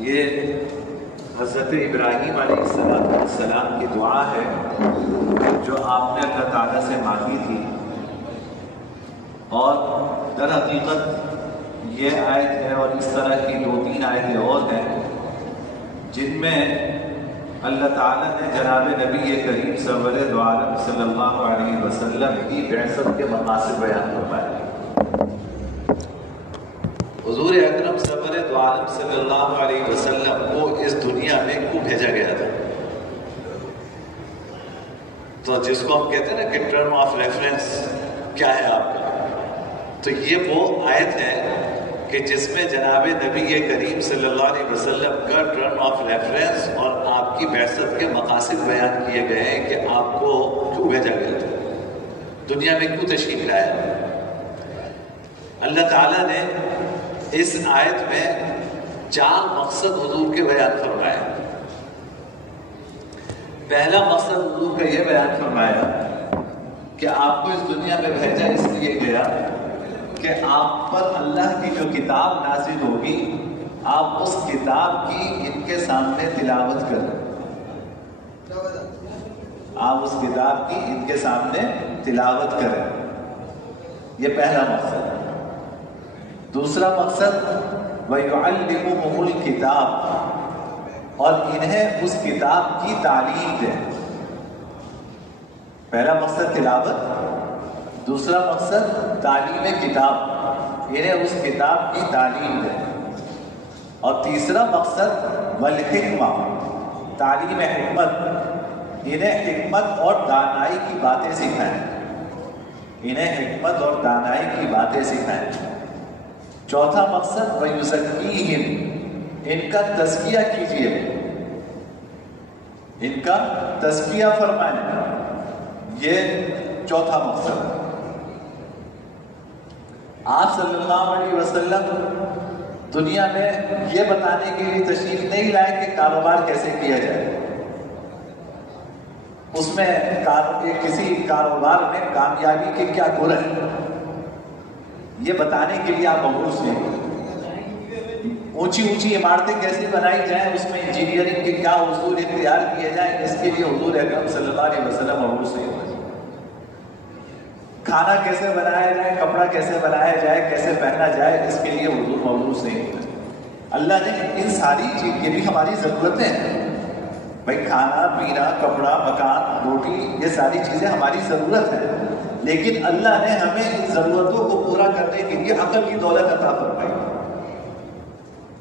یہ حضرت ابراہیم علیہ السلام کی دعا ہے جو آپ نے اللہ تعالیٰ سے مانگی تھی، اور در حقیقت یہ آیت ہے اور اس طرح کی 2-3 آیتیں اور ہیں جن میں اللہ تعالیٰ نے جناب نبی کریم سرور دو عالم صلی اللہ علیہ وسلم کی بعثت کے مقاصد بیان فرمائے۔ حضور اکرم سرور دو عالم صلی اللہ علیہ وسلم کو اس دنیا میں کیوں بھیجا گیا تھا؟ تو جس کو ہم کہتے ہیں نا کہ ٹرم آف ریفرنس کیا ہے آپ کا، تو یہ وہ آیت ہے کہ جس میں جناب نبی کریم صلی اللہ علیہ وسلم کا ٹرم آف ریفرنس اور آپ کی بعثت کے مقاصد بیان کیے گئے ہیں کہ آپ کو کیوں بھیجا گیا تھا، دنیا میں کیوں تشریف لایا۔ اللہ تعالیٰ نے اس آیت میں 4 مقصد حضور کے بیان فرمائے۔ پہلا مقصد حضور کا یہ بیان فرمایا کہ آپ کو اس دنیا میں بھیجا اس لیے گیا کہ آپ پر اللہ کی جو کتاب نازل ہوگی آپ اس کتاب کی ان کے سامنے تلاوت کریں، آپ اس کتاب کی ان کے سامنے تلاوت کریں، یہ پہلا مقصد۔ دوسرا مقصد وَيُعَلِّمُهُمُ الْكِتَابَ، اور انہیں اس کتاب کی تعلیم دیں۔ پہلا مقصد تلاوت، دوسرا مقصد تعلیم کتاب، انہیں اس کتاب کی تعلیم دیں، اور تیسرا مقصد والحکمہ، تعلیم حکمت، انہیں حکمت اور دانائی کی باتیں سکھائیں، انہیں حکمت اور دانائی کی باتیں سکھائیں۔ چوتھا مقصد وَيُزَكِّيهِمْ، ان کا تزکیہ کیجیے، ان کا تزکیہ فرمائیں، یہ چوتھا مقصد۔ آپ صلی اللہ علیہ وسلم دنیا میں یہ بتانے کے لیے تشریف نہیں لائے کہ کاروبار کیسے کیا جائے، اس میں کسی کاروبار میں کامیابی کے کیا گر ہے، یہ بتانے کے لیے آپ مبعوث ہیں۔ اونچی اونچی عمارتیں کیسے بنائی جائیں، اس میں انجینئرنگ کے کیا اصول اختیار کیے جائیں، اس کے لیے حضور اکرم صلی اللہ علیہ وسلم مبعوث ہیں۔ کھانا کیسے بنایا جائے، کپڑا کیسے بنایا جائے، کیسے پہنا جائے، اس کے لیے حضور مبعوث ہیں۔ اللہ نے ان ساری چیز، یہ بھی ہماری ضرورتیں ہیں بھائی، کھانا پینا کپڑا مکان روٹی، یہ ساری چیزیں ہماری ضرورت ہے، لیکن اللہ نے ہمیں ان ضرورتوں کو پورا کرنے کے لیے عقل کی دولت عطا فرمائی۔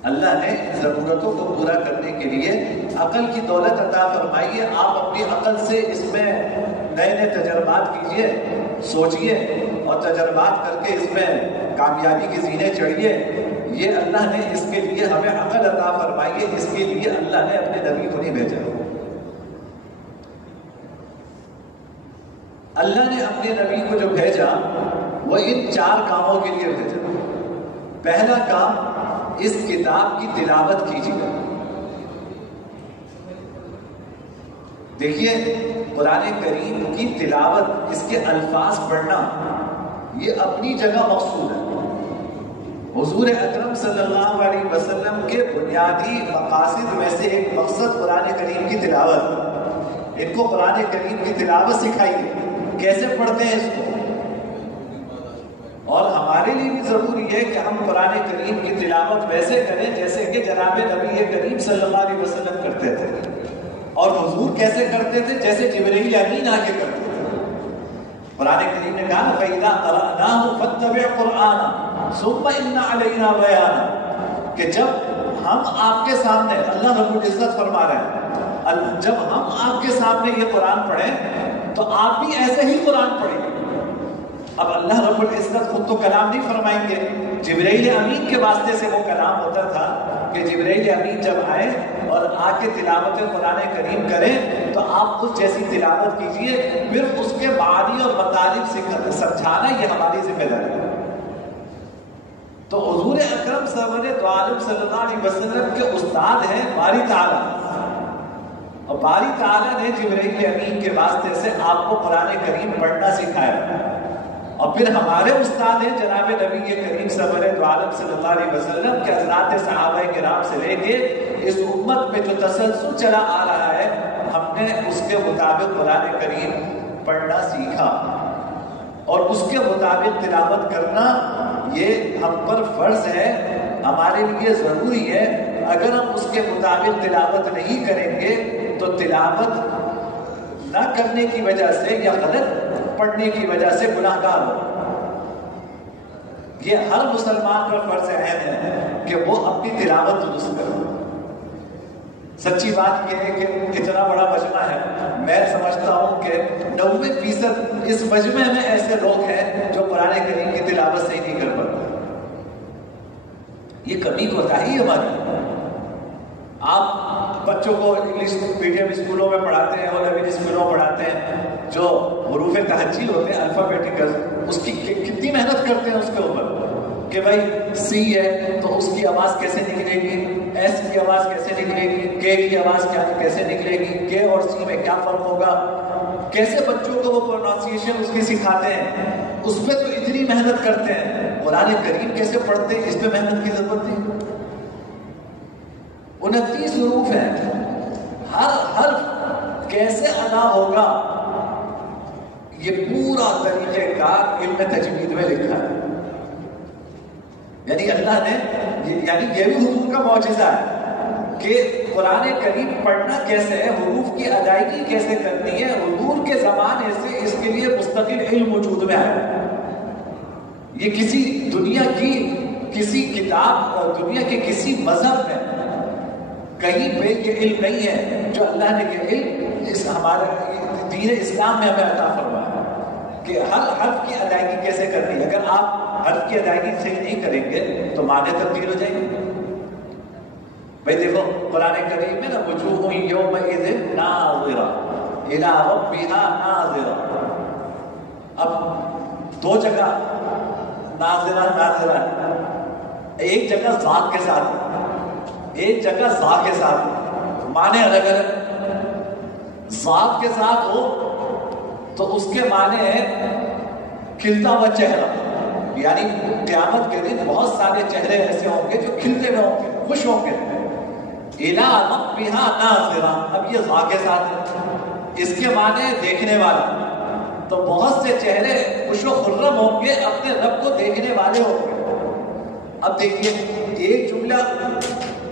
اللہ نے ان ضرورتوں کو پورا کرنے کے لیے عقل کی دولت عطا فرمائی ہے۔ آپ اپنی عقل سے اس میں نئے نئے تجربات کیجئے، سوچئے اور تجربات کر کے اس میں کامیابی کے زینے چڑھیے۔ یہ اللہ نے اس کے لیے ہمیں عقل عطا فرمائی ہے، اس کے لیے اللہ نے اپنے نبی کو نہیں بھیجا۔ اللہ نے اپنے نبی کو جو بھیجا وہ ان 4 کاموں کے لیے بھیجا۔ پہلا کام، اس کتاب کی تلاوت کیجیے۔ دیکھیے قرآن کریم کی تلاوت، اس کے الفاظ پڑھنا، یہ اپنی جگہ مقصود ہے۔ حضور اکرم صلی اللہ علیہ وسلم کے بنیادی مقاصد میں سے ایک مقصد قرآن کریم کی تلاوت۔ ان کو قرآن کریم کی تلاوت سکھائیے، کیسے پڑھتے ہیں اس کو، اور ہمارے لیے بھی ضروری ہے کہ ہم قرآن کریم کی تلاوت ویسے کریں جیسے کہ جناب نبی کریم صلی اللہ علیہ وسلم کرتے تھے۔ اور حضور کیسے کرتے تھے؟ جیسے جبرائیل امین آ کے کرتے تھے۔ قرآن کریم نے کہا فَإِذَا قَرَأْنَاهُ فَاتَّبِعْ قُرْآنَهُ ثُمَّ إِنَّ عَلَيْنَا بَيَانَهُ، کہ جب ہم آپ کے سامنے، اللہ رب العزت فرما رہے ہیں، جب ہم آپ کے سامنے یہ قرآن پڑھیں تو آپ بھی ایسے ہی قرآن پڑھیں گے۔ اب اللہ رب العزت خود تو کلام نہیں فرمائیں گے، جبرائیل امین کے واسطے سے وہ کلام ہوتا تھا کہ جبرائیل امین جب آئے اور آ کے تلاوت قرآن کریم کریں تو آپ اس جیسی تلاوت کیجئے، پھر اس کے معانی اور مطالب سمجھانا یہ ہماری ذمہ داری ہے۔ تو حضور اکرم صلی اللہ علیہ وسلم کے استاد ہیں باری تعالیٰ، اور باری تعالیٰ نے جبرائیل امین کے واسطے سے آپ کو قرآن کریم پڑھنا سکھایا۔ اور پھر ہمارے استاد ہیں جناب نبی کریم صلی اللہ علیہ وسلم کے حضرات صحابہ کرام سے لے کے اس امت میں جو تسلسل چلا آ رہا ہے، ہم نے اس کے مطابق قرآن کریم پڑھنا سیکھا اور اس کے مطابق تلاوت کرنا یہ ہم پر فرض ہے، ہمارے لیے ضروری ہے۔ اگر ہم اس کے مطابق تلاوت نہیں کریں گے تو تلاوت نہ کرنے کی وجہ سے یا غلط پڑھنے کی وجہ سے گناہ گار ہو۔ یہ ہر مسلمان پر فرض عین ہے کہ وہ اپنی تلاوت درست کرے۔ سچی بات یہ ہے کہ اتنا بڑا مجمع ہے، میں سمجھتا ہوں کہ 90% اس مجمع میں ایسے لوگ ہیں جو قرآن کریم کی تلاوت صحیح نہیں کر پاتے۔ یہ کمی کوتاہی ہے ہماری۔ آپ بچوں کو انگلش میڈیم اسکولوں میں پڑھاتے ہیں اور عربی اسکولوں میں پڑھاتے ہیں، جو حروف تہجی ہوتے ہیں الفابیٹیکل، اس کی کتنی محنت کرتے ہیں اس کے اوپر کہ بھائی سی ہے تو اس کی آواز کیسے نکلے گی، ایس کی آواز کیسے نکلے گی، کے کی آواز کیسے نکلے گی، کے اور سی میں کیا فرق ہوگا، کیسے بچوں کو وہ پروننسیشن اس کی سکھاتے ہیں، اس پہ تو اتنی محنت کرتے ہیں۔ قرآن کریم کیسے پڑھتے ہیں، اس پہ محنت کی ضرورت نہیں۔ 29 حروف ہیں، ہر حرف کیسے ادا ہوگا یہ پورا طریقہ کار علم تجوید میں لکھا ہے۔ یعنی اللہ نے یہ بھی حضور کا معجزہ ہے کہ قرآن کریم پڑھنا کیسے ہے، حروف کی ادائیگی کیسے کرنی ہے۔ حضور کے زمانے سے اس کے لیے مستقل علم وجود میں آیا۔ یہ کسی دنیا کی کسی کتاب اور دنیا کے کسی مذہب میں کہیں پہ یہ علم نہیں ہے جو اللہ نے یہ علم اس ہمارے دین اسلام میں ہمیں عطا فرمایا کہ ہر حرف کی ادائیگی کیسے کرنی ہے۔ اگر آپ حرف کی ادائیگی صحیح نہیں کریں گے تو معنی تبدیل ہو جائیں گے۔ بھائی دیکھو قرآن کریم میں نا وجوہ یومئذ ناظرہ الی ربہا ناظرہ، اب دو جگہ ناظرہ ناظرہ، ایک جگہ ذات کے ساتھ ایک جگہ ذات کے ساتھ، معنی الگ الگ۔ ذات کے ساتھ ہو تو اس کے معنی ہے کھلتا ہوا چہرہ، یعنی قیامت کے دن بہت سارے چہرے ایسے ہوں گے جو کھلتے ہوئے ہوں گے، خوش ہوں گے۔ الی ربہا ناظرہ، اب یہ ذات کے ساتھ ہے، اس کے معنی دیکھنے والا، تو بہت سے چہرے خوش و خرم ہوں گے، اپنے رب کو دیکھنے والے ہوں گے۔ اب دیکھیے ایک جملہ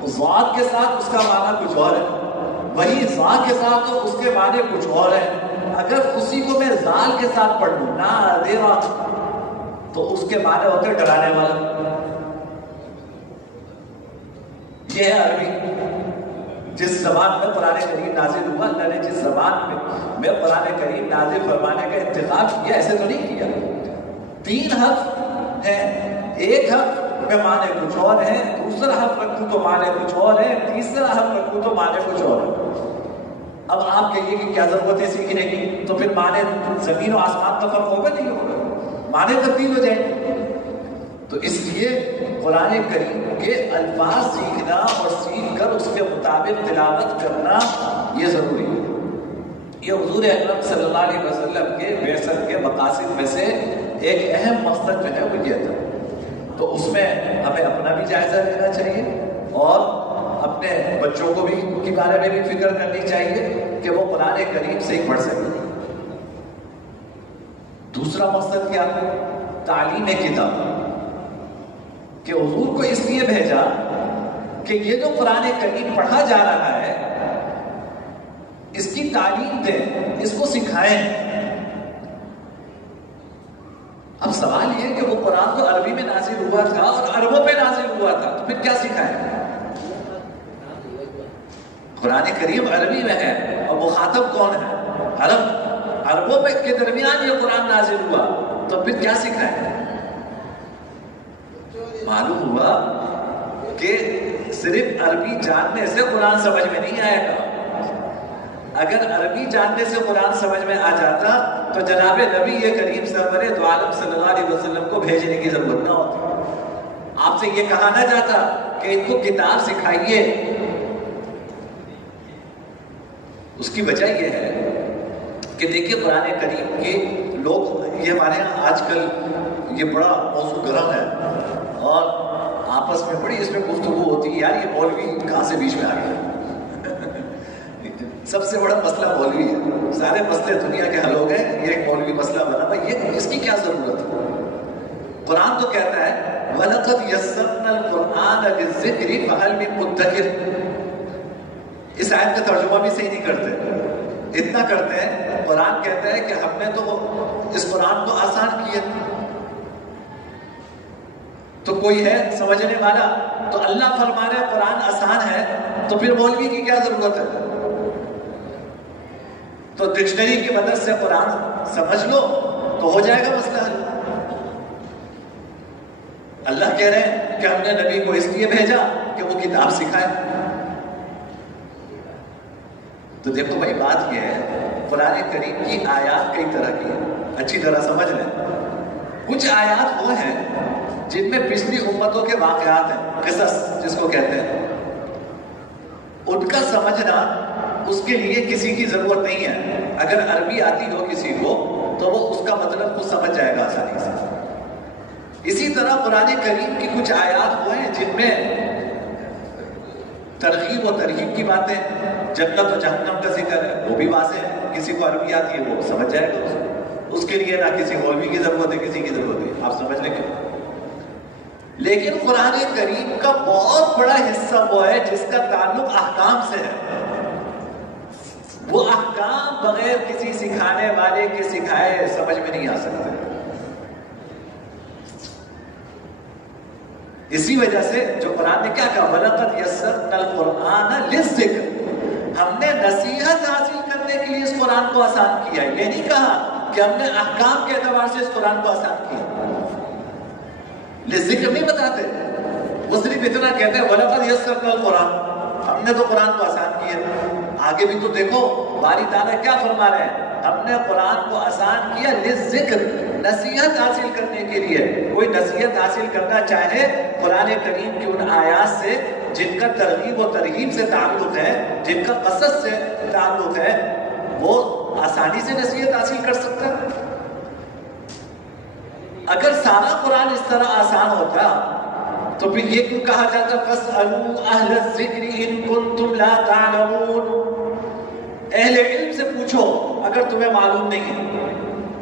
ذات کے ساتھ اس کا معنی کچھ اور ہے، وہی ذات کے ساتھ تو اس کے معنی کچھ اور ہے۔ اگر اسی کو میں زال کے ساتھ پڑھ لوں نا دیوا تو اس کے معنی ہوتے ڈرانے والا۔ یہ ہے عربی، جس زبان میں قرآن کریم نازل ہوا، اللہ نے جس زبان میں قرآن کریم نازل فرمانے کا انتخاب کیا، ایسے تو نہیں کیا۔ 3 حرف ہیں، ایک حرف میں معنی کچھ اور ہے، دوسرا حرف رکھوں تو معنی کچھ اور ہے، تیسرا حرف رکھوں تو معنی کچھ اور ہے۔ اب آپ کہیے کہ کیا ضرورت ہے سیکھنے کی، تو پھر معنی زمین و آسمان کا فرق ہوگا نہیں ہوگا، معنی تبدیل ہو جائیں گے۔ تو اس لیے قرآن کریم کے الفاظ سیکھنا اور سیکھ کر اس کے مطابق تلاوت کرنا یہ ضروری ہے۔ یہ حضور اکرم صلی اللہ علیہ وسلم کے بعثت کے مقاصد میں سے ایک اہم مقصد جو ہے وہ یہ تھا۔ تو اس میں ہمیں اپنا بھی جائزہ لینا چاہیے اور اپنے بچوں کو بھی کے بارے میں بھی فکر کرنی چاہیے کہ وہ قرآن کریم سے ہی پڑھ سکیں۔ دوسرا مقصد کیا؟ تعلیم کتاب، کہ حضور کو اس لیے بھیجا کہ یہ جو قرآن کریم پڑھا جا رہا ہے اس کی تعلیم دیں، اس کو سکھائیں۔ اب سوال یہ کہ وہ قرآن تو عربی میں نازل ہوا تھا اور عربوں پہ نازل ہوا تھا، تو پھر کیا سکھائیں؟ قرآن کریم عربی میں ہے اور مخاطب کون ہے؟ عربوں پہ کے درمیان یہ قرآن نازل ہوا، تو پھر کیا سکھائیں؟ معلوم ہوا کہ صرف عربی جاننے سے قرآن سمجھ میں نہیں آئے گا۔ اگر عربی جاننے سے قرآن سمجھ میں آ جاتا تو جناب نبی کریم سرور دو عالم صلی اللہ علیہ وسلم کو بھیجنے کی ضرورت نہ ہوتی۔ آپ سے یہ کہا نہ جاتا کہ ان کو کتاب سکھائیے۔ اس کی وجہ یہ ہے کہ دیکھیے قرآن کریم کے لوگ، یہ ہمارے یہاں آج کل یہ بڑا موضوع گرم ہے اور آپ آپس میں بڑی اس میں گفتگو ہوتی ہے، یار یہ مولوی کہاں سے بیچ میں آ گیا؟ سب سے بڑا مسئلہ مولوی ہے، سارے مسئلے دنیا کے حل ہو گئے، یہ ایک مولوی مسئلہ بنا ہوا، یہ اس کی کیا ضرورت ہے؟ قرآن تو کہتا ہے وَلَقَدْ يَسَّرْنَا الْقُرْآنَ لِلذِّكْرِ فَهَلْ مِن مُدَّكِرٍ۔ اس آیت کا ترجمہ بھی صحیح نہیں کرتے، اتنا کرتے ہیں قرآن کہتا ہے کہ ہم نے تو اس قرآن کو آسان کیا، تو کوئی ہے سمجھنے والا؟ تو اللہ فرما رہے ہیں قرآن آسان ہے، تو پھر مولوی کی کیا ضرورت ہے؟ تو ڈکشنری کی مدد سے قرآن سمجھ لو تو ہو جائے گا مسئلہ حل۔ اللہ کہہ رہے ہیں کہ ہم نے نبی کو اس لیے بھیجا کہ وہ کتاب سکھائے۔ تو دیکھو بھائی بات یہ ہے، قرآن کریم کی آیات کئی طرح کی ہیں، اچھی طرح سمجھ لیں۔ کچھ آیات وہ ہیں جن میں پچھلی امتوں کے واقعات ہیں، قصص جس کو کہتے ہیں، ان کا سمجھنا اس کے لیے کسی کی ضرورت نہیں ہے۔ اگر عربی آتی ہو کسی کو تو وہ اس کا مطلب خود سمجھ جائے گا آسانی سے۔ اسی طرح قرآن کریم کی کچھ آیات وہ ہیں جن میں ترغیب و ترغیب کی باتیں، جنت و جہنم کا ذکر ہے، وہ بھی واضح ہے، کسی کو عربی آتی ہے وہ سمجھ جائے گا، اس کے لیے نہ کسی مولوی کی ضرورت ہے کسی کی ضرورت ہے، آپ سمجھ لیں گے۔ لیکن قرآن کریم کا بہت بڑا حصہ وہ ہے جس کا تعلق احکام سے ہے، وہ احکام بغیر کسی سکھانے والے کے سکھائے سمجھ میں نہیں آ سکتے۔ اسی وجہ سے جو قرآن نے کیا کہا وَلَقَدْ يَسَّرْنَا الْقُرْآنَ لِلذِّكْرِ، ہم نے نصیحت حاصل کرنے کے لیے اس قرآن کو آسان کیا ہے، یہ نہیں کہا کہ ہم نے احکام کے اعتبار سے اس قرآن کو آسان کیا۔ لذکر نہیں بتاتے، وہ صرف اتنا کہتے ہیں وَلَقَدْ يَسَّرْنَا الْقُرْآنَ، ہم نے تو قرآن کو آسان کیا۔ آگے بھی تو دیکھو باری تعالیٰ کیا فرما رہے ہیں، ہم نے قرآن کو آسان کیا للذکر، نصیحت حاصل کرنے کے لیے۔ کوئی نصیحت حاصل کرنا چاہے قرآن کریم کی ان آیات سے جن کا ترغیب و ترہیب سے تعلق ہے، جن کا قصص سے تعلق ہے، وہ آسانی سے نصیحت حاصل کر سکتا ہے۔ اگر سارا قرآن اس طرح آسان ہوتا تو پھر یہ کیوں کہا جاتا فَاسْأَلُوا أَهْلَ الذِّكْرِ إِن كُنتُمْ لَا تَعْلَمُونَ، اہل علم سے پوچھو اگر تمہیں معلوم نہیں ہے۔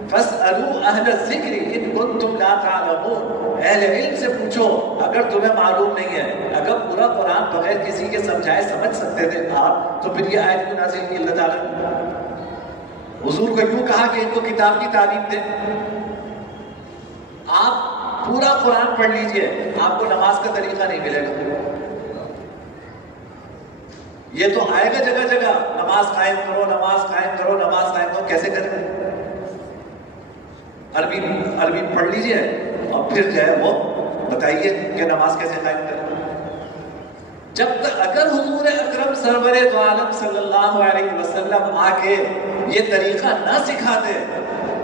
فَاسْأَلُوا أَهْلَ الذِّكْرِ إِن كُنتُمْ لَا تَعْلَمُونَ، اہل علم سے پوچھو اگر تمہیں معلوم نہیں ہے۔ اگر پورا قرآن بغیر کسی کے سمجھائے سمجھ سکتے تھے آپ تو پھر یہ آیت کیوں نازل کی اللہ تعالیٰ نے؟ حضور کو کیوں کہا کہ ان کو کتاب کی تعلیم دیں؟ آپ پورا قرآن پڑھ لیجئے، آپ کو نماز کا طریقہ نہیں ملے گا۔ یہ تو آئے گا جگہ جگہ نماز قائم کرو، نماز قائم کرو، نماز قائم کرو، کیسے کریں؟ عربی پڑھ لیجئے اور پھر جو ہے وہ بتائیے کہ نماز کیسے قائم کریں۔ جب تک اگر حضور اکرم سرور دو عالم صلی اللہ علیہ وسلم آ کے یہ طریقہ نہ سکھاتے،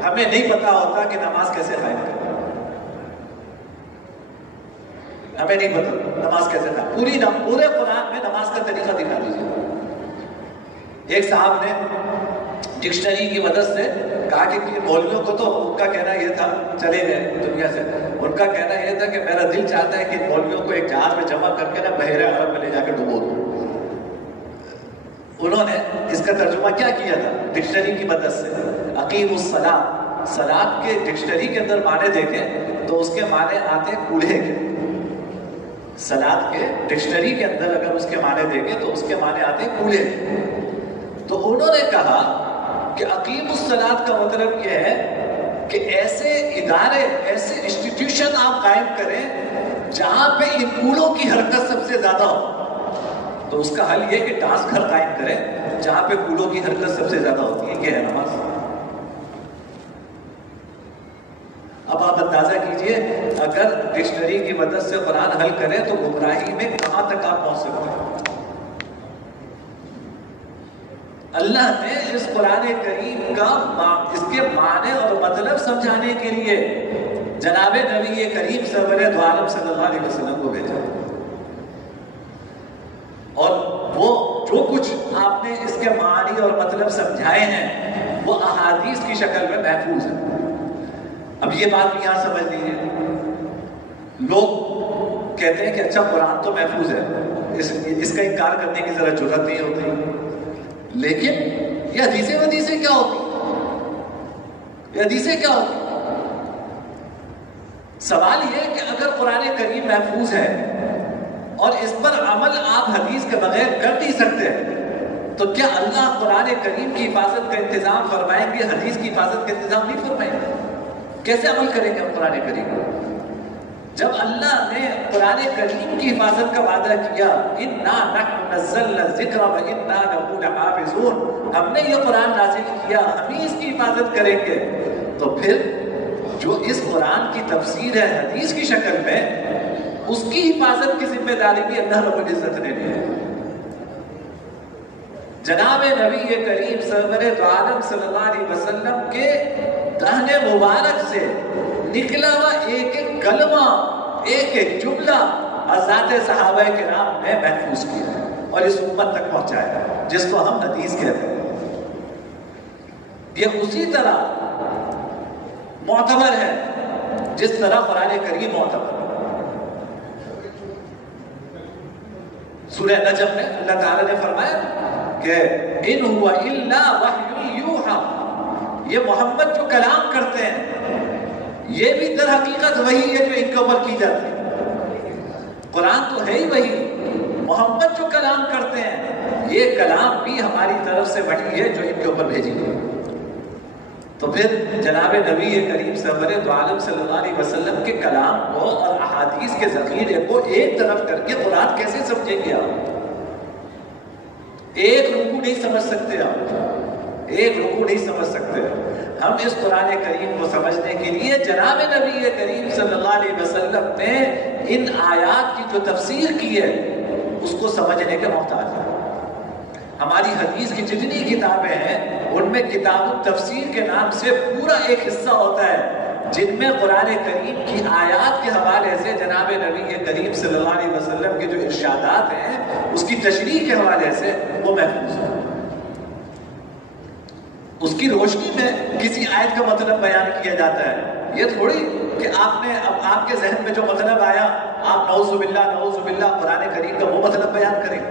ہمیں نہیں پتا ہوتا کہ نماز کیسے قائم کریں، ہمیں نہیں پتا نماز کیسے قائم۔ پورے قرآن میں نماز کا طریقہ دکھا دیجیے۔ ایک صاحب نے ڈکشنری کی مدد سے کہا کہ مولویوں کو تو ان کا کہنا یہ تھا، چلے گئے دنیا سے، ان کا کہنا یہ تھا کہ میرا دل چاہتا ہے کہ مولویوں کو ایک جہاز میں جمع کر کے نا بحیرہ عرب میں لے جا کے ڈبو دوں۔ انہوں نے اس کا ترجمہ کیا کیا تھا ڈکشنری کی مدد سے، اقیم الصلاۃ، صلاۃ کے ڈکشنری کے اندر معنی دیکھیں تو اس کے معنی آتے کوڑھے کے۔ صلاۃ کے ڈکشنری کے اندر اگر اس کے معنی دیکھیں تو اس کے معنی آتے کوڑھے۔ تو انہوں نے کہا کہ اقیم الصلاۃ کا مطلب یہ ہے کہ ایسے ادارے، ایسے انسٹیٹیوشن آپ قائم کریں جہاں پہ ان کوڑوں کی حرکت سب سے زیادہ ہو۔ تو اس کا حل یہ کہ ڈانس گھر قائم کریں جہاں پہ کوڑوں کی حرکت سب سے زیادہ ہوتی ہے، یہ ہے نماز۔ اب آپ اندازہ کیجئے اگر ڈکشنری کی مدد سے قرآن حل کریں تو گمراہی میں کہاں تک آپ پہنچ سکتے ہیں۔ اللہ نے اس قرآن کریم کا اس کے معنی اور مطلب سمجھانے کے لیے جناب نبی کریم سرور دو عالم صلی اللہ علیہ وسلم کو بھیجا، اور وہ جو کچھ آپ نے اس کے معنی اور مطلب سمجھائے ہیں وہ احادیث کی شکل میں محفوظ ہے۔ اب یہ بات بھی یہاں سمجھ لیجیے، لوگ کہتے ہیں کہ اچھا قرآن تو محفوظ ہے، اس کا انکار کرنے کی ذرا جرات نہیں ہوتی، لیکن یہ حدیثیں کیا ہوتی؟ یہ حدیثیں کیا ہوتی؟ سوال یہ کہ اگر قرآن کریم محفوظ ہے اور اس پر عمل آپ حدیث کے بغیر کر نہیں سکتے، تو کیا اللہ قرآن کریم کی حفاظت کا انتظام فرمائیں گے، حدیث کی حفاظت کا انتظام نہیں فرمائیں گے؟ کیسے عمل کریں گے ہم قرآن کریم؟ جب اللہ نے قرآن کریم کی حفاظت کا وعدہ کیا، اِنَّا نَحْنُ نَزَّلْنَا الذِّكْرَ وَإِنَّا لَهُ لَحَافِظُونَ، ہم نے یہ قرآن نازل کیا، ہم ہی اس کی حفاظت کریں گے، تو پھر جو اس قرآن کی تفسیر ہے حدیث کی شکل میں، اس کی حفاظت کی ذمہ داری بھی اللہ رب العزت نے لی ہے۔ جناب نبی کریم سرور دو عالم صلی اللہ علیہ وسلم کے دہن مبارک سے نکلا ہوا ایک ایک کلمہ، ایک ایک جملہ حضرات صحابہ کرام نے محفوظ کیا ہے اور اس امت تک پہنچایا ہے، جس کو ہم حدیث کہتے ہیں۔ یہ اسی طرح معتبر ہے جس طرح قرآن کریم معتبر ہے۔ سورہ نجم میں اللہ تعالیٰ نے فرمایا کہ ان هو الا وحی یوحی، یہ محمد جو کلام کرتے ہیں یہ بھی در حقیقت وہی ہے جو ان کے اوپر کی جاتی ہے۔ قرآن تو ہے ہی وہی، محمد جو کلام کرتے ہیں یہ کلام بھی ہماری طرف سے وحی ہے جو ان کے اوپر بھیجی گئی۔ تو پھر جناب نبی کریم سرور دو عالم صلی اللہ علیہ وسلم کے کلام کو اور احادیث کے ذخیرے کو ایک طرف کر کے قرآن کیسے سمجھیں گے آپ؟ ایک رکوع نہیں سمجھ سکتے آپ، ایک رکوع نہیں سمجھ سکتے۔ ہم اس قرآن کریم کو سمجھنے کے لیے جناب نبی کریم صلی اللہ علیہ وسلم نے ان آیات کی جو تفسیر کی ہے اس کو سمجھنے کے محتاج ہیں۔ ہماری حدیث کی جتنی کتابیں ہیں ان میں کتاب التفسیر کے نام سے پورا ایک حصہ ہوتا ہے جن میں قرآن کریم کی آیات کے حوالے سے جناب نبی کریم صلی اللہ علیہ وسلم کے جو ارشادات ہیں اس کی تشریح کے حوالے سے وہ محفوظ ہے۔ اس کی روشنی میں کسی آیت کا مطلب بیان کیا جاتا ہے، یہ تھوڑی کہ آپ نے اب آپ کے ذہن میں جو مطلب آیا آپ نعوذ باللہ قرآن کریم کا وہ مطلب بیان کریں۔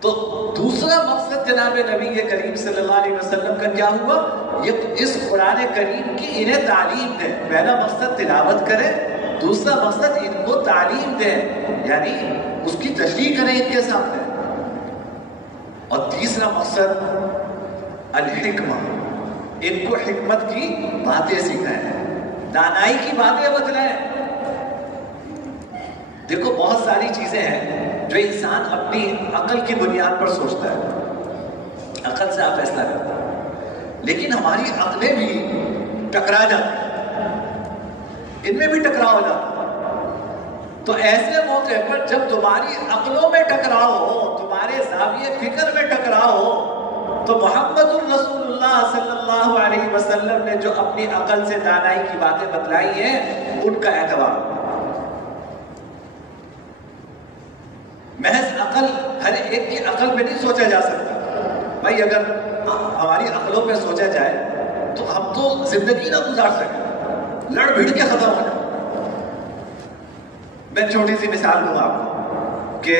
تو دوسرا مقصد جناب نبی کریم صلی اللہ علیہ وسلم کا کیا ہوا؟ یہ اس قرآن کریم کی انہیں تعلیم دیں۔ پہلا مقصد تلاوت کریں، دوسرا مقصد ان کو تعلیم دیں، یعنی اس کی تشریح کریں ان کے سامنے، اور تیسرا مقصد الحکمہ، ان کو حکمت کی باتیں سکھائیں، دانائی کی باتیں بتلائیں۔ دیکھو بہت ساری چیزیں ہیں جو انسان اپنی عقل کی بنیاد پر سوچتا ہے، عقل سے آپ فیصلہ کرتا ہے، لیکن ہماری عقلیں بھی ٹکرا جاتی ہیں، ان میں بھی ٹکراؤ ہو جاتا ہے۔ تو ایسے موقع پر جب تمہاری عقلوں میں ٹکراؤ ہو، تمہارے زاویے فکر میں ٹکراؤ ہو، تو محمد الرسول اللہ صلی اللہ علیہ وسلم نے جو اپنی عقل سے دانائی کی باتیں بتلائی ہیں ان کا اعتبار۔ محض عقل، ہر ایک کی عقل میں نہیں سوچا جا سکتا بھائی، اگر ہماری عقلوں پہ سوچا جائے تو ہم تو زندگی نہ گزار سکیں، لڑ بھیڑ کے ختم ہو جائے۔ میں چھوٹی سی مثال دوں آپ کو کہ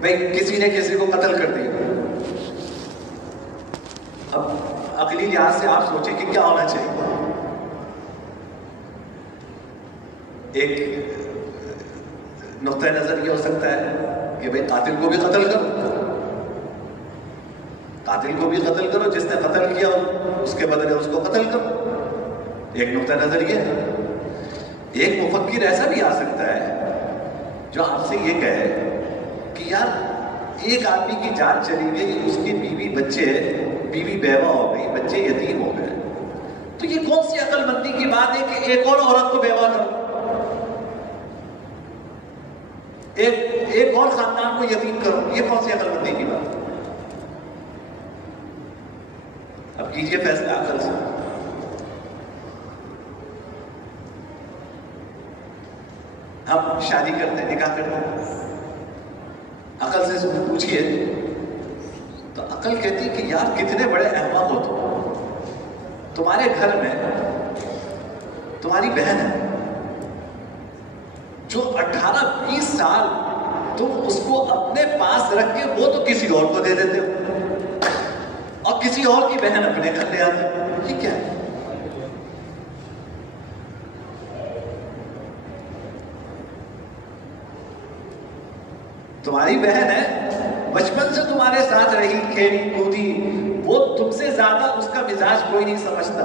بھائی کسی نے کسی کو قتل کر دیا، اب عقلی لحاظ سے آپ سوچیں کہ کیا ہونا چاہیے۔ ایک نقطہ نظر یہ ہو سکتا ہے کہ بھائی قاتل کو بھی قتل کرو، قاتل کو بھی قتل کرو، جس نے قتل کیا اس کے بدلے اس کو قتل کرو، ایک نقطہ نظر یہ ہے۔ ایک مفکر ایسا بھی آ سکتا ہے جو آپ سے یہ کہے کہ یار ایک آدمی کی جان چلی گئی، اس کی بیوی بچے، بیوی بیوہ ہو گئی، بچے یتیم ہو گئے، تو یہ کون سی عقل مندی کی بات ہے کہ ایک اور عورت کو بیوہ کرو، ایک اور خاندان کو یتیم کرو، یہ کون سی عقل مندی کی بات ہے؟ اب کیجئے فیصلہ عقل سے۔ ہم شادی کرتے ہیں، نکاح کرتے ہیں، عقل سے پوچھئے تو عقل کہتی کہ یار کتنے بڑے احمق ہو تمہارے گھر میں تمہاری بہن ہے، جو 18-20 سال تم اس کو اپنے پاس رکھ کے وہ تو کسی اور کو دے دیتے ہو اور کسی اور کی بہن اپنے گھر لے آتے ہو. یہ کیا ہے؟ تمہاری بہن ہے، بچپن سے تمہارے ساتھ رہی، کھیلی کودی، وہ تم سے زیادہ اس کا مزاج کوئی نہیں سمجھتا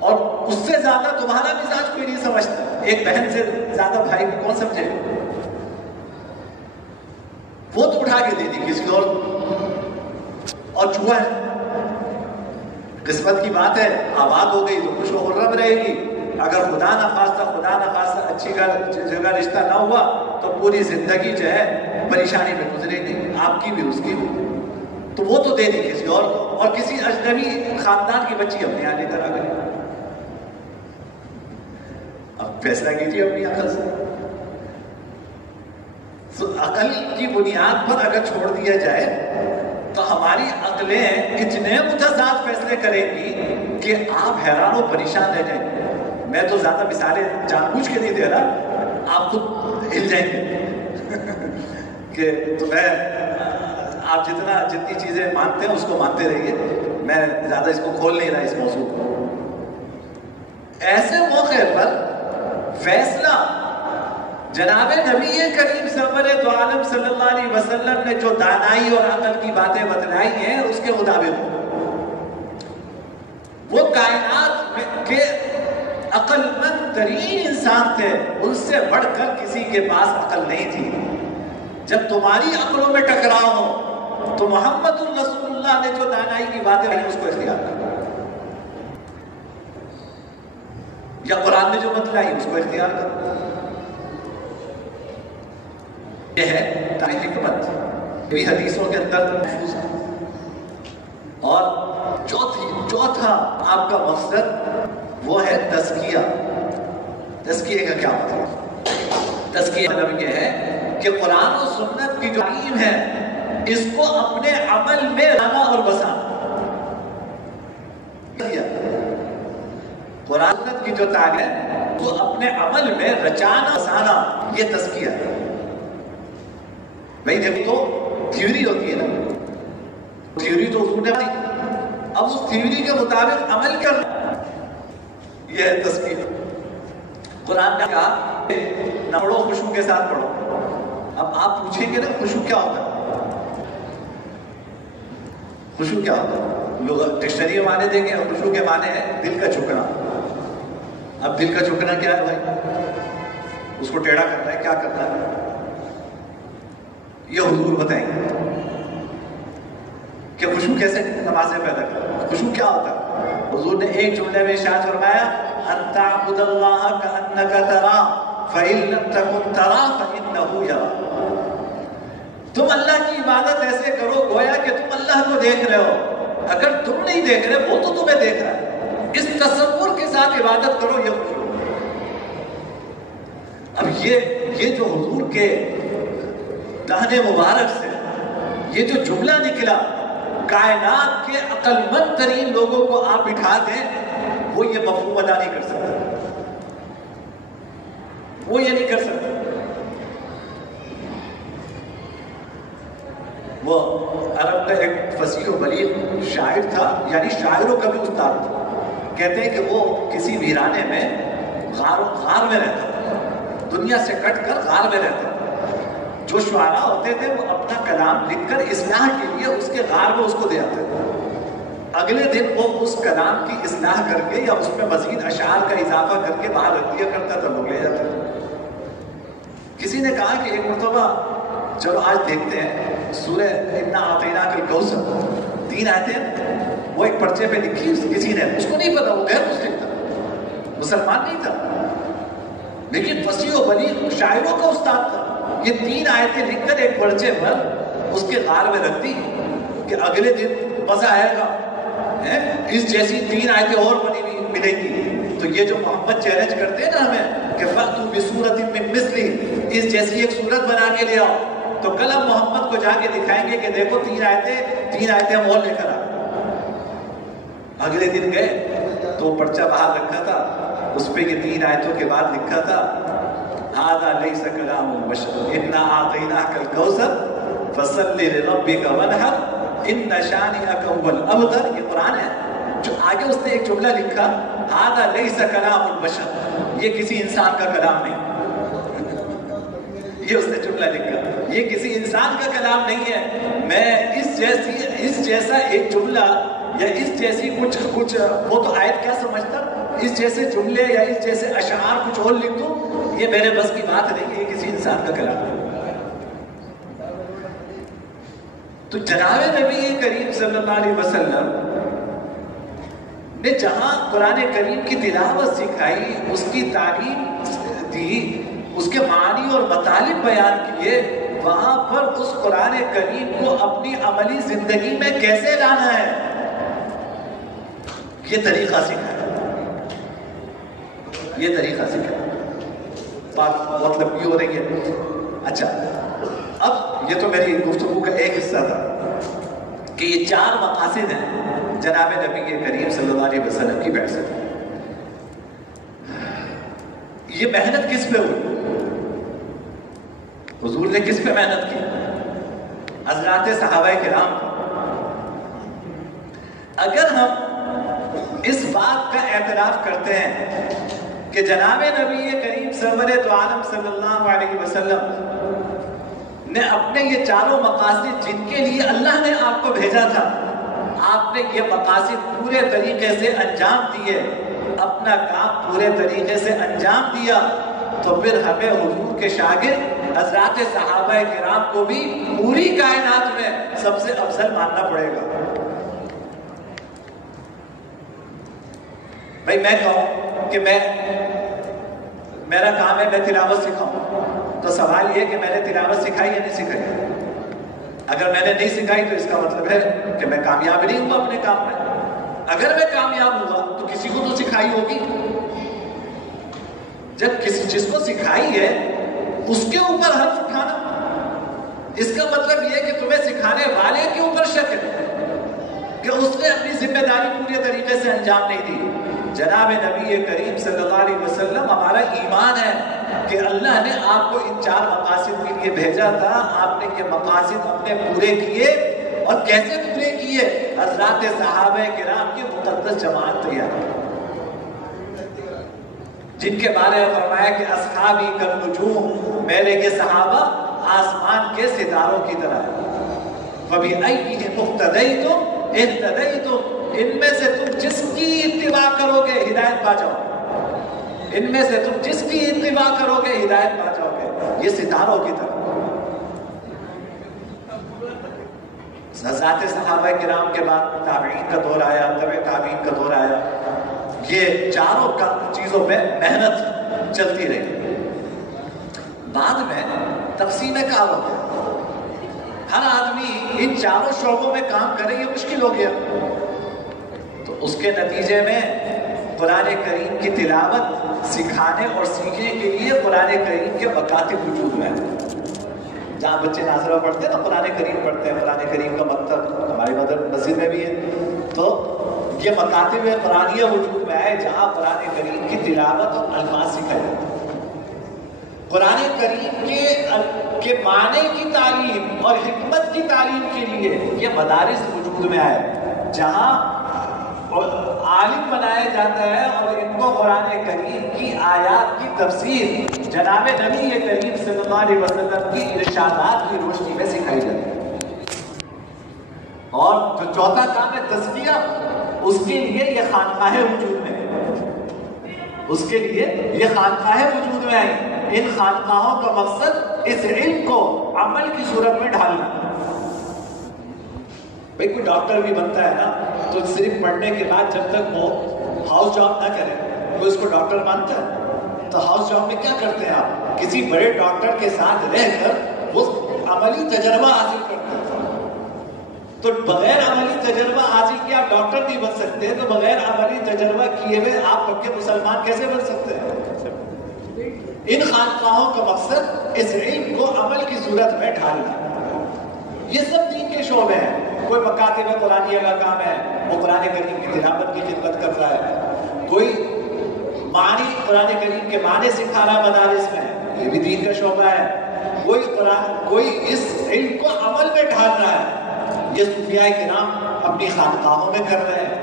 اور اس سے زیادہ تمہارا مزاج کوئی نہیں سمجھتا. ایک بہن سے زیادہ بھائی کو کون سمجھے گا؟ وہ تو اٹھا کے دے دی کسی اور چھوا ہے. قسمت کی بات ہے، آباد ہو گئی تو خوش و خرم رہے گی. اگر خدا نہ خواستہ اچھی جگہ رشتہ نہ ہوا تو پوری زندگی جو ہے پریشانی میں گزرے گی، آپ کی بھی اس کی بھی. تو وہ تو دے دی کسی اور کسی اجنبی خاندان کی بچی اپنے آنے طرح کرے. اب فیصلہ کیجیے اپنی عقل سے. تو عقل کی بنیاد پر اگر چھوڑ دیا جائے تو ہماری عقلیں اتنے متضاد فیصلے کریں گی کہ آپ حیران و پریشان رہ جائیں گے. میں تو زیادہ مثالیں جان بوجھ کے نہیں دے رہا، آپ خود ہل جائیں گے کہ تو میں آپ جتنی چیزیں مانتے ہیں اس کو مانتے رہیے، میں زیادہ اس کو کھول نہیں رہا اس موضوع کو. ایسے موقع پر فیصلہ جناب نبی کریم سرور دو عالم صلی اللہ علیہ وسلم نے جو دانائی اور عقل کی باتیں بتلائی ہیں اس کے مطابق وہ کائنات کے عقل مند ترین انسان تھے، ان سے بڑھ کر کسی کے پاس عقل نہیں تھی. جب تمہاری عقلوں میں ٹکراؤ ہو تو محمد الرسول اللہ نے جو دانائی کی باتیں ہیں اس کو اختیار کرو، یا قرآن نے جو بتلائی اس کو اختیار کرو. یہ ہے حکمت، یہ حدیثوں کے اندر محفوظ ہے. اور چوتھا آپ کا مقصد وہ ہے تزکیہ. تزکیہ کا کیا مطلب؟ تزکیہ مطلب یہ ہے کہ قرآن و سنت کی جو تعلیم ہے اس کو اپنے عمل میں لانا اور بسانا. قرآن و سنت کی جو تعلیم ہے وہ اپنے عمل میں رچانا بسانا، یہ تزکیہ ہے. بھائی جب تو تھیوری ہوتی ہے نا، تھیوری تو حضور نے بتائی، اب اس تھیوری کے مطابق عمل کرنا، یہ ہے تزکیہ. قرآن نے کہا نہ پڑھو، خشوع کے ساتھ پڑھو. اب آپ پوچھیں گے نا خشوع کیا ہوتا ہے؟ خشوع کیا ہوتا ہے؟ لوگ ڈکشنری میں معنی دیں گے، خشوع کے معنی ہے دل کا جھکنا. اب دل کا جھکنا کیا ہے بھائی؟ اس کو ٹیڑھا کرنا ہے، کیا کرنا ہے؟ یہ حضور بتائیں گے کہ خشوع کیسے نمازیں پیدا کریں. خشوع کیا ہوتا ہے؟ حضور نے ایک جملے میں ارشاد فرمایا ان تعبد اللہ کأنک تراہ فإن لم تکن تراہ فإنہ یراہ. تم اللہ کی عبادت ایسے کرو گویا کہ تم اللہ کو دیکھ رہے ہو، اگر تم نہیں دیکھ رہے وہ تو تمہیں دیکھ رہا ہے. اس تصور کے ساتھ عبادت کرو، یہ خشوع. اب یہ جو حضور کے دہن مبارک سے یہ جو جملہ نکلا، کائنات کے عقل مند ترین لوگوں کو آپ بٹھا دیں وہ یہ مفہوم ادا نہیں کر سکتا، وہ یہ نہیں کر سکتا. وہ عرب کا ایک فصیح و بلیغ شاعر تھا، یعنی شاعروں کا بھی استاد تھا. کہتے ہیں کہ وہ کسی ویرانے میں غار میں رہتا تھا، دنیا سے کٹ کر غار میں رہتا تھا. جو شعراء ہوتے تھے وہ اپنا کلام لکھ کر اصلاح کے لیے اس کے غار میں اس کو دے آتے تھے. اگلے دن وہ اس کلام کی اصلاح کر کے یا اس میں مزید اشعار کا اضافہ کر کے باہر رکھ دیا کرتا تھا، لوگ لے جاتے تھے. کسی نے کہا کہ ایک مرتبہ چلو آج دیکھتے ہیں سورہ انا اعطیناک الکوثر 3 آیتیں وہ ایک پرچے پہ لکھی کسی نے، اس کو نہیں پتا، وہ غیر مسلم تھا، مسلمان نہیں تھا، لیکن فصیح و بلیغ شاعروں کا استاد تھا. یہ 3 آیتیں لکھ کر ایک پرچے پر اس کے غار میں رکھ دی کہ اگلے دن مزہ آئے گا، اس جیسی 3 آیتیں اور بنی ہوئی ملیں گی. تو یہ جو محمد چیلنج کرتے ہیں نا ہمیں کہ فَأْتُوا بِسُورَةٍ مِّن مِّثْلِهِ، اس جیسی ایک صورت بنا کے لے آؤ، تو کل ہم محمد کو جا کے دکھائیں گے کہ دیکھو 3 آیتیں ہم اور لے کر آئے. اگلے دن گئے تو پرچہ باہر رکھا تھا، اس پہ یہ 3 آیتوں کے بعد لکھا تھا ھذا لیس کلام البشر انا اعطیناک الکوثر فصل لربک وانحر ان شانئک هو الابتر. یہ قرآن ہے. جو آگے اس نے ایک جملہ لکھا ھذا لیس کلام البشر, یہ کسی انسان کا کلام نہیں. یہ اس نے جملہ لکھا, یہ کسی انسان کا کلام نہیں ہے. میں اس جیسا ایک جملہ یا اس جیسی کچھ وہ تو آیت کیا سمجھتا, اس جیسے جملے یا اس جیسے اشعار کچھ اور لکھ دوں, یہ میرے بس کی بات نہیں ہے, یہ کسی انسان کا کلام نہیں. تو جناب نبی کریم صلی اللہ علیہ وسلم نے جہاں قرآن کریم کی تلاوت سکھائی, اس کی تعلیم دی, اس کے معنی اور مطالب بیان کیے, وہاں پر اس قرآن کریم کو اپنی عملی زندگی میں کیسے لانا ہے یہ طریقہ سکھایا. یہ طریقہ سکھایا. بات مطلب یہ ہو رہی ہے. اچھا, اب یہ تو میری گفتگو کا ایک حصہ تھا کہ یہ 4 مقاصد ہیں جناب نبی کریم صلی اللہ علیہ وسلم کی بعثت. یہ محنت کس پہ ہوئی؟ حضور نے کس پہ محنت کی؟ حضرات صحابہ کرام. اگر ہم اس بات کا اعتراف کرتے ہیں کہ جناب نبی کریم سرور دو عالم صلی اللہ علیہ وسلم نے اپنے یہ 4 مقاصد جن کے لیے اللہ نے آپ کو بھیجا تھا, آپ نے یہ مقاصد پورے طریقے سے انجام دیے, اپنا کام پورے طریقے سے انجام دیا, تو پھر ہمیں حضور کے شاگرد حضرات صحابہ کرام کو بھی پوری کائنات میں سب سے افضل ماننا پڑے گا. بھائی میں کہوں کہ میرا کام ہے میں تلاوت سکھاؤں, تو سوال یہ کہ میں نے تلاوت سکھائی یا نہیں سکھائی؟ اگر میں نے نہیں سکھائی تو اس کا مطلب ہے کہ میں کامیاب نہیں ہوا اپنے کام میں. اگر میں کامیاب ہوا تو کسی کو تو سکھائی ہوگی. جب کسی چیز کو سکھائی ہے اس کے اوپر حرف اٹھانا, اس کا مطلب یہ کہ تمہیں سکھانے والے کے اوپر شک ہے کہ اس نے اپنی ذمہ داری پورے طریقے سے انجام نہیں دی. جناب نبی کریم صلی اللہ علیہ وسلم ہمارا ایمان ہے کہ اللہ نے آپ کو ان 4 مقاصد کے لیے بھیجا تھا. آپ نے یہ مقاصد اپنے پورے کیے, اور کیسے پورے کیے؟ حضرات صحابہ کرام کی مقدس جماعت تیار جن کے بارے میں فرمایا کہ اصحابی کالنجوم, میرے یہ صحابہ آسمان کے ستاروں کی طرح ہے. فَبِأَيِّهِمْ اقْتَدَيْتُمْ اهْتَدَيْتُمْ, ان میں سے تم جس کی اتباع کرو گے ہدایت پا جاؤ گے. ان میں سے تم جس کی اتباع کرو گے ہدایت پا جاؤ گے. یہ ستاروں کی طرح. حضرات صحابہ کرام کے بعد تابعین کا دور آیا, تبع تابعین کا دور آیا. یہ 4 چیزوں پہ محنت چلتی رہی. بعد میں تقسیم کار ہو گیا. ہر آدمی ان 4 شعبوں میں کام کرے, یہ مشکل ہو گیا. تو اس کے نتیجے میں قرآن کریم کی تلاوت سکھانے اور سیکھنے کے لیے قرآن کریم کے مکاتب وجود میں ہیں. جہاں بچے ناظرہ پڑھتے ہیں نا, قرآن کریم پڑھتے ہیں, قرآن کریم کا مکتب ہماری مسجد میں بھی ہے. تو یہ مکاتب قرآنیہ وجود میں آئے جہاں قرآن کریم کی تلاوت اور الفاظ سکھائے جاتے ہیں. قرآن کریم کے معنی کی تعلیم اور حکمت کی تعلیم کے لیے یہ مدارس وجود میں آئے جہاں عالم بنایا جاتا ہے, اور ان کو قرآن کریم کی آیات کی تفسیر جناب نبی کریم صلی اللہ علیہ وسلم کی ارشادات کی روشنی میں سکھائی جاتی ہے. اور جو 4تھا کام ہے تزکیہ, اس کے لیے یہ خانقاہیں وجود میں ہیں. اس کے لیے یہ خانقاہیں وجود میں آئی. ان خانقاہوں کا مقصد اس علم کو عمل کی صورت میں ڈھالنا. بھئی کوئی ڈاکٹر بھی بنتا ہے نا, تو صرف پڑھنے کے بعد جب تک وہ ہاؤس جاب نہ کرے وہ اس کو ڈاکٹر مانتا ہے. تو ہاؤس جاب میں کیا کرتے ہیں آپ؟ کسی بڑے ڈاکٹر کے ساتھ رہ کر وہ عملی تجربہ حاصل کرتے ہیں. تو بغیر عملی تجربہ حاصل کیے آپ ڈاکٹر نہیں بن سکتے. تو بغیر عملی تجربہ کیے ہوئے آپ پکے مسلمان کیسے بن سکتے ہیں؟ ان خانقاہوں کا مقصد اس علم کو عمل کی صورت میں ڈھالنا. یہ سب دین کے شعبے ہیں. کوئی مکاتب قرآنیہ کا کام ہے, وہ قرآن کریم کی تلاوت کی خدمت کر رہا ہے. کوئی معنی قرآن کریم کے معنی سکھا رہا مدارس میں, یہ بھی دین کا شعبہ ہے. کوئی اس علم کو عمل میں ڈھال رہا ہے، یہ صوفیاء کرام اپنی خانقاہوں میں کر رہے ہیں.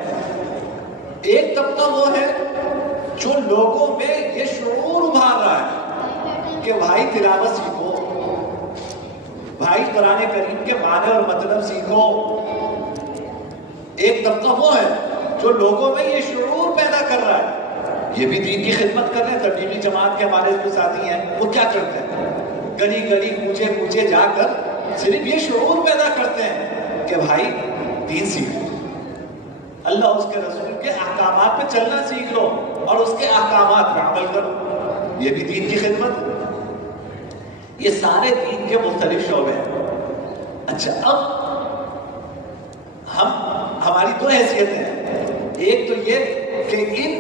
ایک طبقہ وہ ہے جو لوگوں میں یہ شعور ابھار رہا ہے کہ بھائی تلاوت سیکھو، بھائی قرآن کریم کے معنی اور مطلب سیکھو. ایک طبقہ وہ ہے جو لوگوں میں یہ شعور پیدا کر رہا ہے. یہ بھی دین کی خدمت کر رہے ہیں. تبلیغی جماعت کے ہمارے جو ساتھی ہیں وہ کیا کرتے ہیں؟ گلی گلی کوچے کوچے جا کر صرف یہ شعور پیدا کرتے ہیں کہ بھائی دین سیکھو، اللہ اس کے رسول کے احکامات پہ چلنا سیکھ لو اور اس کے احکامات پہ عمل کرو. یہ بھی دین کی خدمت. یہ سارے دین کے مختلف شعبے ہیں. اچھا، اب ہماری دو حیثیتیں ہیں. ایک تو یہ کہ ان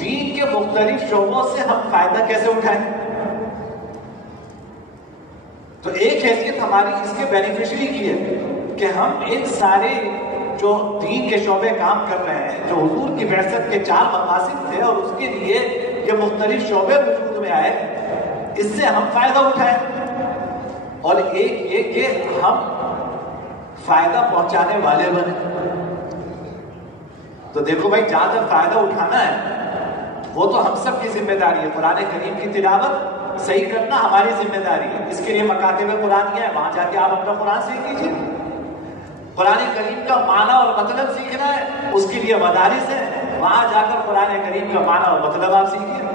دین کے مختلف شعبوں سے ہم فائدہ کیسے اٹھائیں. تو ایک حیثیت ہماری اس کے بینیفیشری کی ہے کہ ہم ان سارے جو دین کے شعبے کام کر رہے ہیں، جو حضور کی بعثت کے 4 مقاصد تھے اور اس کے لیے یہ مختلف شعبے وجود میں آئے، اس سے ہم فائدہ اٹھائیں. اور ایک یہ کہ ہم فائدہ پہنچانے والے بنے. تو دیکھو بھائی، جہاں تک فائدہ اٹھانا ہے وہ تو ہم سب کی ذمہ داری ہے. قرآن کریم کی تلاوت صحیح کرنا ہماری ذمہ داری ہے. اس کے لیے مکاتب قرآنیہ ہے، وہاں جا کے آپ اپنا قرآن سیکھ لیجیے. قرآن کریم کا معنی اور مطلب سیکھنا ہے، اس کے لیے مدارس ہیں، وہاں جا کر قرآن کریم کا معنی اور مطلب آپ سیکھیے.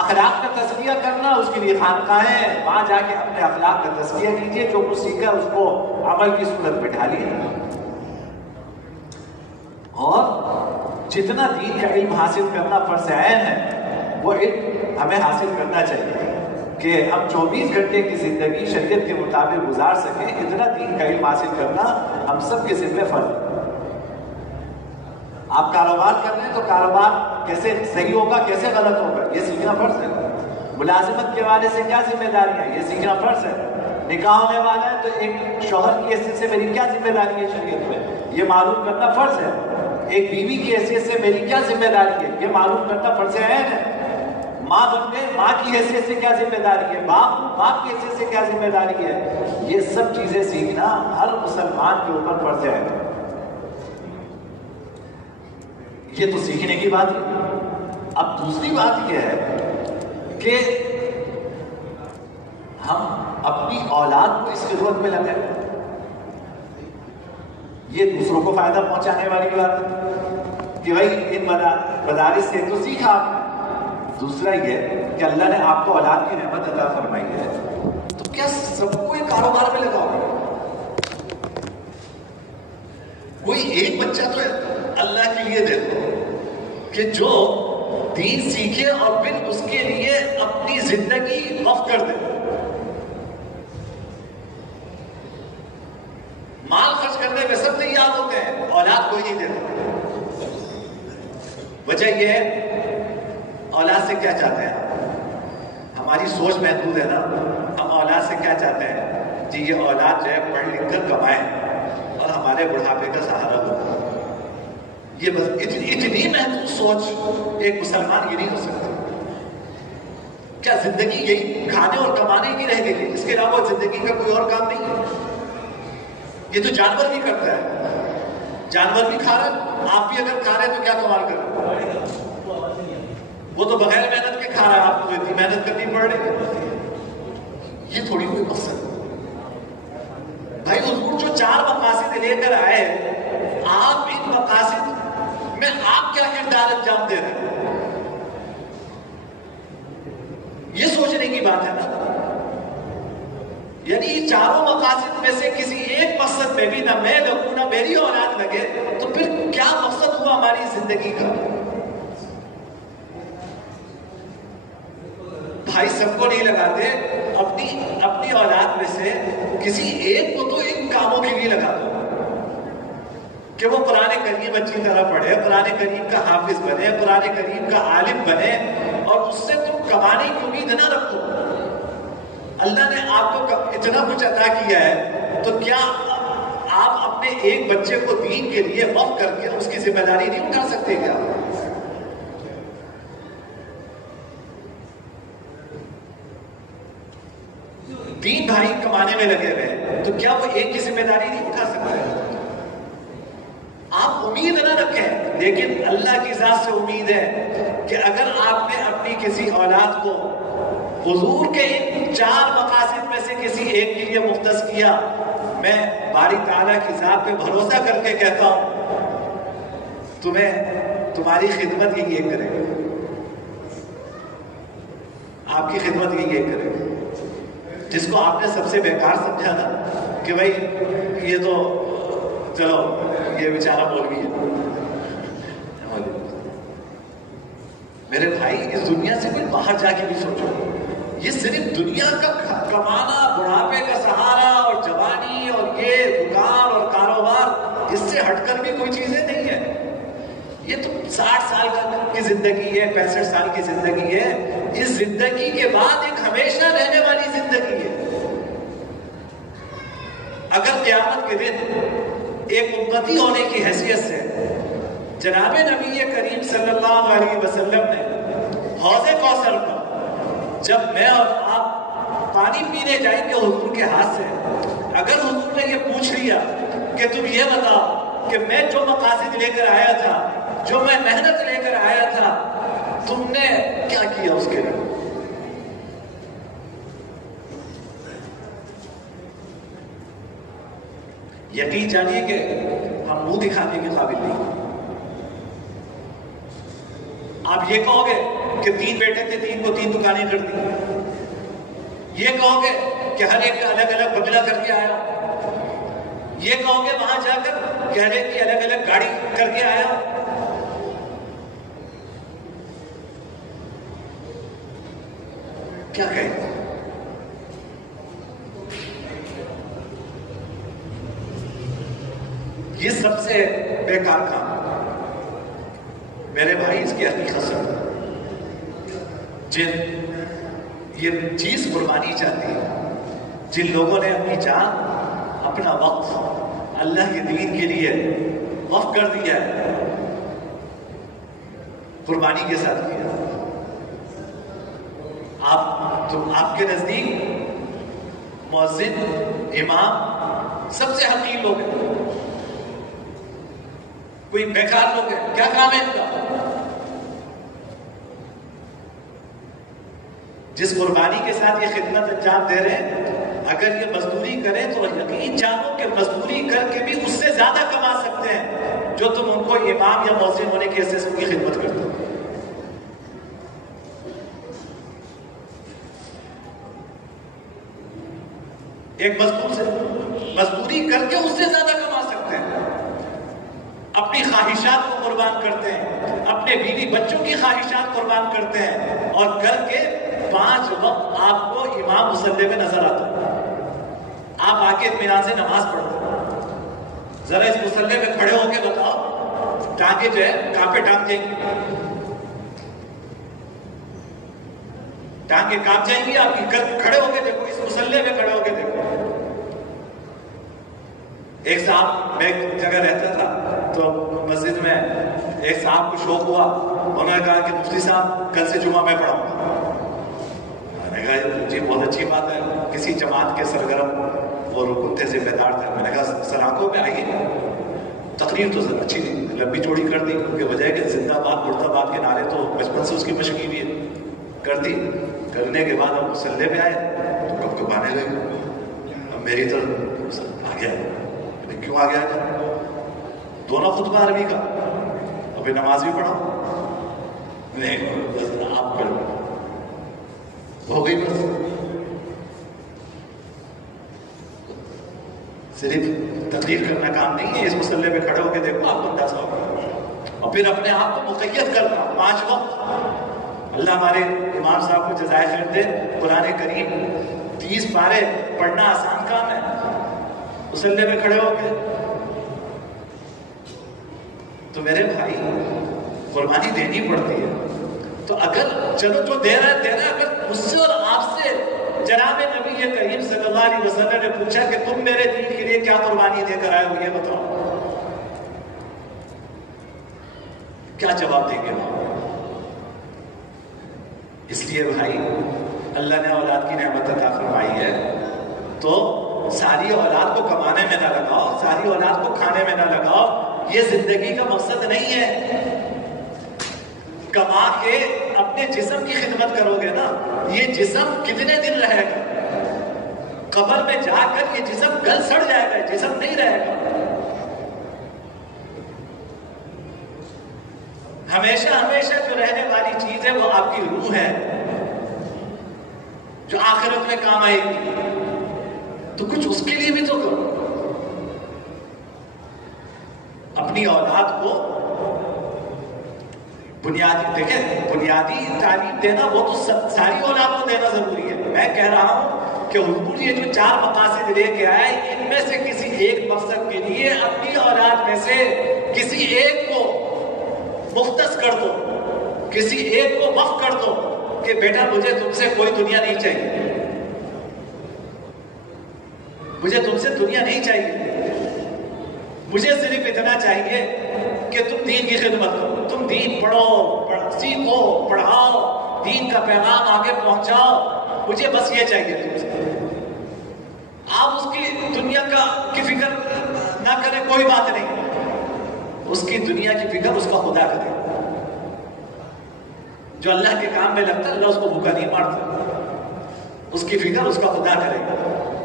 اخلاق کا تزکیہ کرنا، اس کے لیے خانقاہیں ہیں، وہاں جا کے اپنے اخلاق کا تزکیہ کیجیے. جو کچھ سیکھا اس کو عمل کی صورت میں ڈھالیے. اور جتنا دین کا علم حاصل کرنا فرض عین ہے، وہ علم ہمیں حاصل کرنا چاہیے کہ ہم 24 گھنٹے کی زندگی شریعت کے مطابق گزار سکیں. اتنا دین کا علم حاصل کرنا ہم سب کے ذمہ فرض ہے. آپ کاروبار کر رہے ہیں تو کاروبار کیسے صحیح ہوگا، کیسے غلط ہوگا، یہ سیکھنا فرض ہے. ملازمت کے حوالے سے کیا ذمہ داریاں ہیں، یہ سیکھنا فرض ہے. نکاح ہونے والا ہے تو ایک شوہر کی حیثیت سے میری کیا ذمہ داری ہے شریعت میں، یہ معلوم کرنا فرض ہے. ایک بیوی کی حیثیت سے میری کیا ذمہ داری ہے، یہ معلوم کرنا فرض عین ہے. ماں بن گئے، ماں کی حیثیت سے کیا ذمہ داری ہے، باپ کی حیثیت سے کیا ذمہ داری ہے. یہ سب چیزیں سیکھنا ہر مسلمان کے اوپر فرض ہے. یہ تو سیکھنے کی بات ہے. اب دوسری بات یہ ہے کہ ہم اپنی اولاد کو اس خدمت میں لگائیں. یہ دوسروں کو فائدہ پہنچانے والی بات ہے کہ بھائی ان مدارس سے تو سیکھا آپ نے. دوسرا یہ کہ اللہ نے آپ کو اولاد کی نعمت عطا فرمائی ہے، تو کیا سب کو ایک کاروبار میں لگاؤ گے؟ کوئی ایک بچہ تو اللہ کے لیے دے دو کہ جو دین سیکھے اور پھر اس کے لیے اپنی زندگی وقف کر دے. مال خرچ کرنے میں سب تیار ہوتے ہیں، اولاد کوئی نہیں دیتا. وجہ یہ ہے اولاد سے کیا چاہتے ہیں؟ ہماری سوچ محدود ہے نا. ہم اولاد سے کیا چاہتے ہیں؟ جی یہ اولاد جو ہے پڑھ لکھ کر کمائے اور ہمارے بڑھاپے کا سہارا ہو. یہ بس اتنی محدود سوچ ایک مسلمان یہ نہیں ہو سکتا. کیا زندگی یہی کھانے اور کمانے کی رہ گئی؟ اس کے علاوہ زندگی کا کوئی اور کام نہیں ہے. یہ تو جانور بھی کرتا ہے، جانور بھی کھا رہا ہے. آپ بھی اگر کھا رہے ہیں تو کیا کمال کر رہے ہیں؟ وہ تو بغیر محنت کے کھا رہا ہے، آپ کو اتنی محنت کرنی پڑ رہی ہے. یہ تھوڑی کوئی مقصد بھائی. حضور جو 4 مقاصد لے کر آئے، آپ ان مقاصد میں آپ کیا کردار انجام دے رہے ہیں، یہ سوچنے کی بات ہے نا. یعنی چاروں مقاصد میں سے کسی ایک مقصد میں بھی نہ میں لگوں نہ میری اولاد لگے تو پھر کیا مقصد ہوا ہماری زندگی کا؟ بھائی سب کو نہیں لگاتے، اپنی اولاد میں سے کسی ایک کو تو ان کاموں کے لیے لگا دو کہ وہ قرآن کریم اچھی طرح پڑھے، قرآن کریم کا حافظ بنے، قرآن کریم کا عالم بنے، اور اس سے تم کمانے کی امید نہ رکھو. اللہ نے آپ کو اتنا کچھ عطا کیا ہے تو کیا آپ اپنے ایک بچے کو دین کے لیے وقف کر کے اس کی ذمہ داری نہیں اٹھا سکتے کیا؟ کمانے میں لگے ہوئے تو کیا وہ ایک کی ذمہ داری نہیں اٹھا سکتے؟ آپ امید نہ رکھیں، لیکن اللہ کی ذات سے امید ہے کہ اگر آپ نے اپنی کسی اولاد کو حضور کے ان 4 مقاصد میں سے کسی ایک کے لیے مختص کیا، میں باری تعالیٰ کی ذات پہ بھروسہ کر کے کہتا ہوں تمہاری خدمت ہی یہ کرے گا، آپ کی خدمت ہی یہ کرے گا۔ جس کو آپ نے سب سے بیکار سمجھا نا کہ بھائی یہ تو چلو یہ بیچارہ مولوی ہے، میرے بھائی اس دنیا سے کوئی باہر جا کے بھی سوچو، یہ صرف دنیا کا کمانا، بڑھاپے کا سہارا اور جوانی اور یہ دکان اور کاروبار، اس سے ہٹ کر بھی کوئی چیزیں نہیں ہے۔ یہ تو 60 سال کی زندگی ہے، 65 سال کی زندگی ہے، اس زندگی کے بعد ایک ہمیشہ رہنے والی زندگی ہے۔ اگر قیامت کے دن ایک امتی ہونے کی حیثیت سے جناب نبی کریم صلی اللہ علیہ وسلم نے حوض کوثر پر جب میں اور آپ پانی پینے جائیں گے حضور کے ہاتھ سے، اگر حضور نے یہ پوچھ لیا کہ تم یہ بتاؤ کہ میں جو مقاصد لے کر آیا تھا، جو میں محنت لے کر آیا تھا، تم نے کیا کیا اس کے لیے؟ یقین جانیے کہ ہم منہ دکھانے کے قابل نہیں۔ آپ یہ کہو گے کہ 3 بیٹے تھے، 3 کو 3 دکانیں کر دی، یہ کہو گے کہ ہر ایک الگ الگ بنگلہ کر کے آیا، یہ کہو گے وہاں جا کر کہ ہر ایک کی الگ الگ گاڑی کر کے آیا، کیا کہیں؟ یہ سب سے بیکار کام ہے میرے بھائی، اس کی حقیقت سے جن یہ چیز قربانی چاہتی ہے، جن لوگوں نے اپنی جان، اپنا وقت اللہ کے دین کے لیے وقف کر دیا ہے، قربانی کے ساتھ کیا، آپ کے نزدیک مؤذن، امام سب سے حقیر لوگ ہیں، کوئی بیکار لوگ ہیں، کیا کام ہے ان کا؟ جس قربانی کے ساتھ یہ خدمت انجام دے رہے ہیں، اگر یہ مزدوری کریں تو یقین جانو کہ مزدوری کر کے بھی اس سے زیادہ کما سکتے ہیں جو تم ان کو امام یا مؤذن ہونے کی حیثیت سے ان کی خدمت کرتے ہو۔ ایک مزدور سے مزدوری کر کے اس سے زیادہ کما سکتے ہیں، اپنی خواہشات کو قربان کرتے ہیں، اپنے بیوی بچوں کی خواہشات قربان کرتے ہیں، اور کر کے 5 وقت آپ کو امام مصلی میں نظر آتا ہے، آپ آ کے اطمینان سے نماز پڑھتے ہیں۔ ذرا اس مصلی میں کھڑے ہو کے بتاؤ، ٹانگیں جو ہے کہاں پہ ٹانگ جائیں گی؟ ٹانگیں کانپ جائیں گی آپ کی؟ کھڑے ہو کے دیکھو، اس مصلی میں کھڑے ہو کے دیکھو۔ ایک صاحب، میں ایک جگہ رہتا تھا تو مسجد میں ایک صاحب کو شوق ہوا، انہوں نے کہا کہ مفتی صاحب کل سے جمعہ میں پڑھاؤں گا۔ میں نے کہا جی بہت اچھی بات ہے، کسی جماعت کے سرگرم اور کتے ذمہ دار تھے، میں نے کہا سراکوں میں آئیے، تقریر تو اچھی لمبی چوڑی کر دی، کیونکہ وجہ ہے کہ زندہ باد مرد آباد کے نعرے تو بچپن سے اس کی مشقی ہوئی ہے، کر دی۔ کرنے کے بعد ہم مسلح میں آئے تو کب کبانے لگے، اب میری طرف آ گیا، کیوں آ گیا تھا؟ دونوں خطبہ عربی کا، ابھی نماز بھی پڑھا نہیں، بس آپ پڑھ ہو گئی، بس صرف تقریر کرنا کام نہیں ہے، اس مسئلے میں کھڑے ہو کے دیکھو آپ کو اندازہ ہوگا، اور پھر اپنے آپ کو مقید کرنا 5 وقت۔ اللہ ہمارے امام صاحب کو جزائے خیر دے، قرآن کریم 30 پارے پڑھنا آسان کام ہے، مسئلے میں کھڑے ہو کے۔ تو میرے بھائی قربانی دینی پڑتی ہے، تو اگر چلو جو دے رہا ہے، اگر مجھ سے اور آپ سے جناب نبی کریم صلی اللہ علیہ وسلم نے پوچھا کہ تم میرے دین کے لیے کیا قربانی دے کر آئے ہو، یہ بتاؤ، کیا جواب دیں گے؟ اس لیے بھائی اللہ نے اولاد کی نعمت عطا فرمائی ہے، تو ساری اولاد کو کمانے میں نہ لگاؤ، ساری اولاد کو کھانے میں نہ لگاؤ، یہ زندگی کا مقصد نہیں ہے۔ کما کے اپنے جسم کی خدمت کرو گے نا، یہ جسم کتنے دن رہے گا؟ قبر میں جا کر یہ جسم گل سڑ جائے گا، جسم نہیں رہے گا۔ ہمیشہ ہمیشہ جو رہنے والی چیز ہے وہ آپ کی روح ہے، جو آخرت میں کام آئے گی، تو کچھ اس کے لیے بھی تو کرو۔ اپنی اولاد کو بنیادی تعلیم دینا وہ تو ساری اولاد کو دینا ضروری ہے۔ میں کہہ رہا ہوں کہ حضور یہ جو 4 مقاصد لے کے آئے، ان میں سے کسی ایک مقصد کے لیے اپنی اولاد میں سے کسی ایک کو مختص کر دو، کسی ایک کو وقف کر دو کہ بیٹا مجھے تم سے کوئی دنیا نہیں چاہیے، مجھے تم سے دنیا نہیں چاہیے، مجھے صرف اتنا چاہیے کہ تم دین کی خدمت کرو، تم دین پڑھو، سیکھو، پڑھاؤ، دین کا پیغام آگے پہنچاؤ، مجھے بس یہ چاہیے تم سے۔ آپ اس کی دنیا کی فکر نہ کریں، کوئی بات نہیں، اس کی دنیا کی فکر اس کا خدا کرے۔ جو اللہ کے کام میں لگتا ہے اللہ اس کو بھوکا نہیں مارتا، اس کی فکر اس کا خدا کرے گا،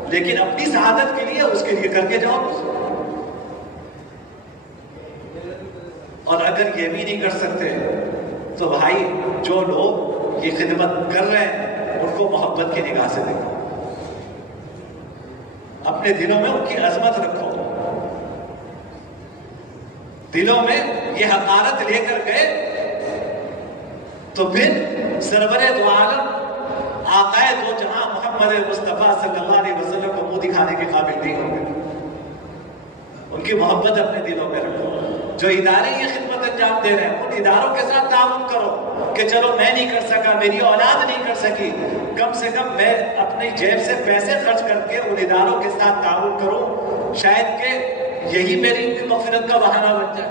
لیکن اپنی سعادت کے لیے اس کے لیے کر کے جاؤ۔ اور اگر یہ بھی نہیں کر سکتے تو بھائی جو لوگ یہ خدمت کر رہے ہیں ان کو محبت کی نگاہ سے دیکھو، اپنے دلوں میں ان کی عظمت رکھو، دلوں میں یہ حقارت لے کر گئے تو پھر سرور دو عالم آقائے دو جہاں محمد مصطفیٰ صلی اللہ علیہ وسلم کو منہ دکھانے کے قابل نہیں ہوں گے۔ ان کی محبت اپنے دلوں میں رکھو۔ جو ادارے یہ خدمت انجام دے رہے ہیں ان اداروں کے ساتھ تعاون کرو کہ چلو میں نہیں کر سکا، میری اولاد نہیں کر سکی، کم سے کم میں اپنی جیب سے پیسے خرچ کر کے ان اداروں کے ساتھ تعاون کروں، شاید کہ یہی میری مغفرت کا بہانہ بن جائے۔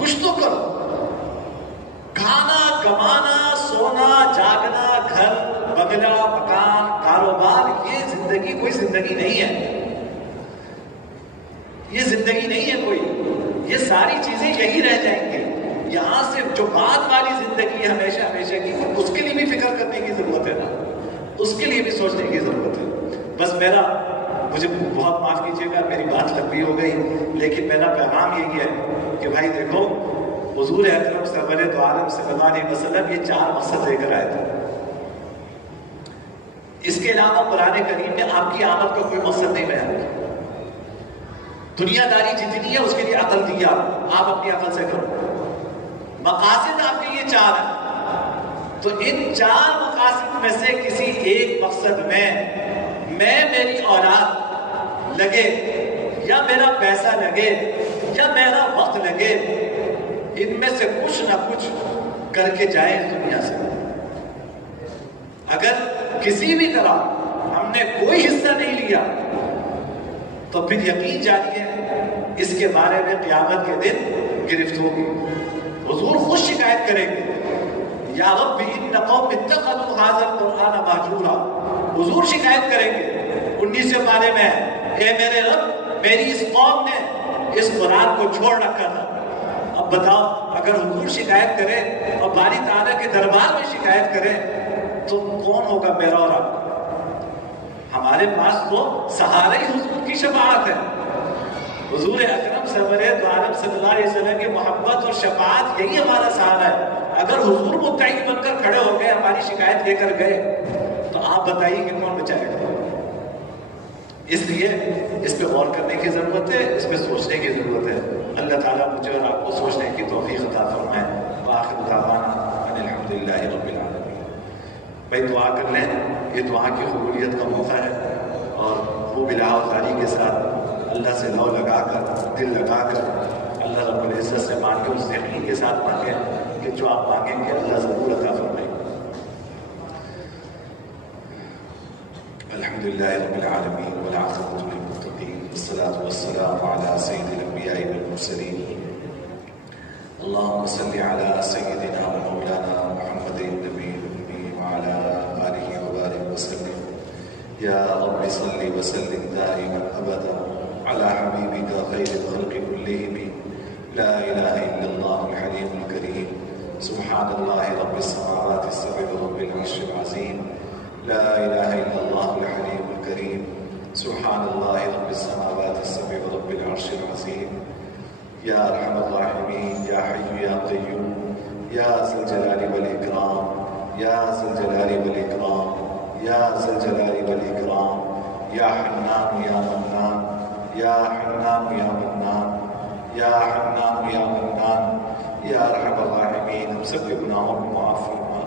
کچھ تو کرو۔ کھانا، کمانا، سونا، جاگنا، گھر، بنگلہ، مکان، کاروبار، یہ زندگی کوئی زندگی نہیں ہے، یہ زندگی نہیں ہے کوئی، یہ ساری چیزیں یہی رہ جائیں گی۔ یہاں سے جو بعد والی زندگی ہے ہمیشہ ہمیشہ کی، اس کے لیے بھی فکر کرنے کی ضرورت ہے نا، اس کے لیے بھی سوچنے کی ضرورت ہے۔ بس مجھے بہت معاف کیجیے گا، میری بات لمبی ہو گئی، لیکن میرا پیغام یہی ہے کہ بھائی دیکھو، حضور اکرم سرور دو عالم صلی اللہ علیہ وسلم یہ 4 مقصد لے کر آئے تھے۔ اس کے علاوہ قرآن کریم نے آپ کی آمد کا کوئی مقصد نہیں بیان کیا۔ دنیا داری جتنی ہے اس کے لیے عقل دیا، آپ اپنی عقل سے کرو۔ مقاصد آپ کے یہ 4 ہیں، تو ان 4 مقاصد میں سے کسی ایک مقصد میں میری اولاد لگے یا میرا پیسہ لگے یا میرا وقت لگے، ان میں سے کچھ نہ کچھ کر کے جائے اس دنیا سے۔ اگر کسی بھی طرح ہم نے کوئی حصہ نہیں لیا تو پھر یقین جانیے اس کے بارے میں قیامت کے دن گرفت ہوگی۔ حضور خود شکایت کریں گے، یا رب ان قوم اتخذوا هذا القرآن مہجورا۔ حضور شکایت کریں گے 19 پارے میں، اے میرے رب میری اس قوم نے اس قرآن کو چھوڑ رکھا تھا۔ اب بتاؤ، اگر حضور شکایت کرے اور باری تعالیٰ کے دربار میں شکایت کرے تو کون ہوگا میرا اور آپ؟ ہمارے پاس تو سہارا ہی حضور کی شفاعت ہے۔ حضور اکرم سرور دو عالم صلی اللہ علیہ وسلم کی محبت اور شفاعت یہی ہمارا سہارا ہے۔ اگر حضور متعین بن کر کھڑے ہو گئے، ہماری شکایت لے کر گئے، تو آپ بتائیے کہ کون بچائے گا؟ اس لیے اس پہ غور کرنے کی ضرورت ہے، اس پہ سوچنے کی ضرورت ہے۔ اللہ تعالیٰ مجھے اور آپ کو سوچنے کی توفیق عطا فرمائے۔ وآخر دعوانا ان الحمدللہ رب العالمین۔ بھائی دعا کر لیں، یہ دعا کی قبولیت کا موقع ہے، اور وہ بلا اوزاری کے ساتھ اللہ سے لو لگا کر، دل لگا کر اللہ رب العزت سے مانگے، اس یقین کے ساتھ مانگیں کہ جو آپ مانگیں گے اللہ ضرور عطا فرمائے۔ الحمدللہ رب العالمین والعاقبۃ للمتقین والصلاة والسلام علی سید الانبیاء والمرسلین اللہم صل علی سیدنا مولانا محمد النبی الأمی وعلی آلہ وبارک وسلم۔ يا رب صل وسلم دائما أبدا على حبيبك خير الخلق كلهم. لا إله إلا الله الحليم الكريم. سبحان الله رب السماوات السبع ورب العرش العظيم. لا إله إلا الله الحليم الكريم. سبحان الله رب السماوات السبع ورب العرش العظيم. يا أرحم الراحمين، يا حي يا قيوم، يا ذا الجلال والإكرام، يا ذا الجلال والإكرام، يا ذا الجلال والإكرام. يا حنان يا منان، يا حنان يا منان، يا حنان يا منان. یا ارحم الراحمین، ہم سب کے گناہوں کو معاف فرما.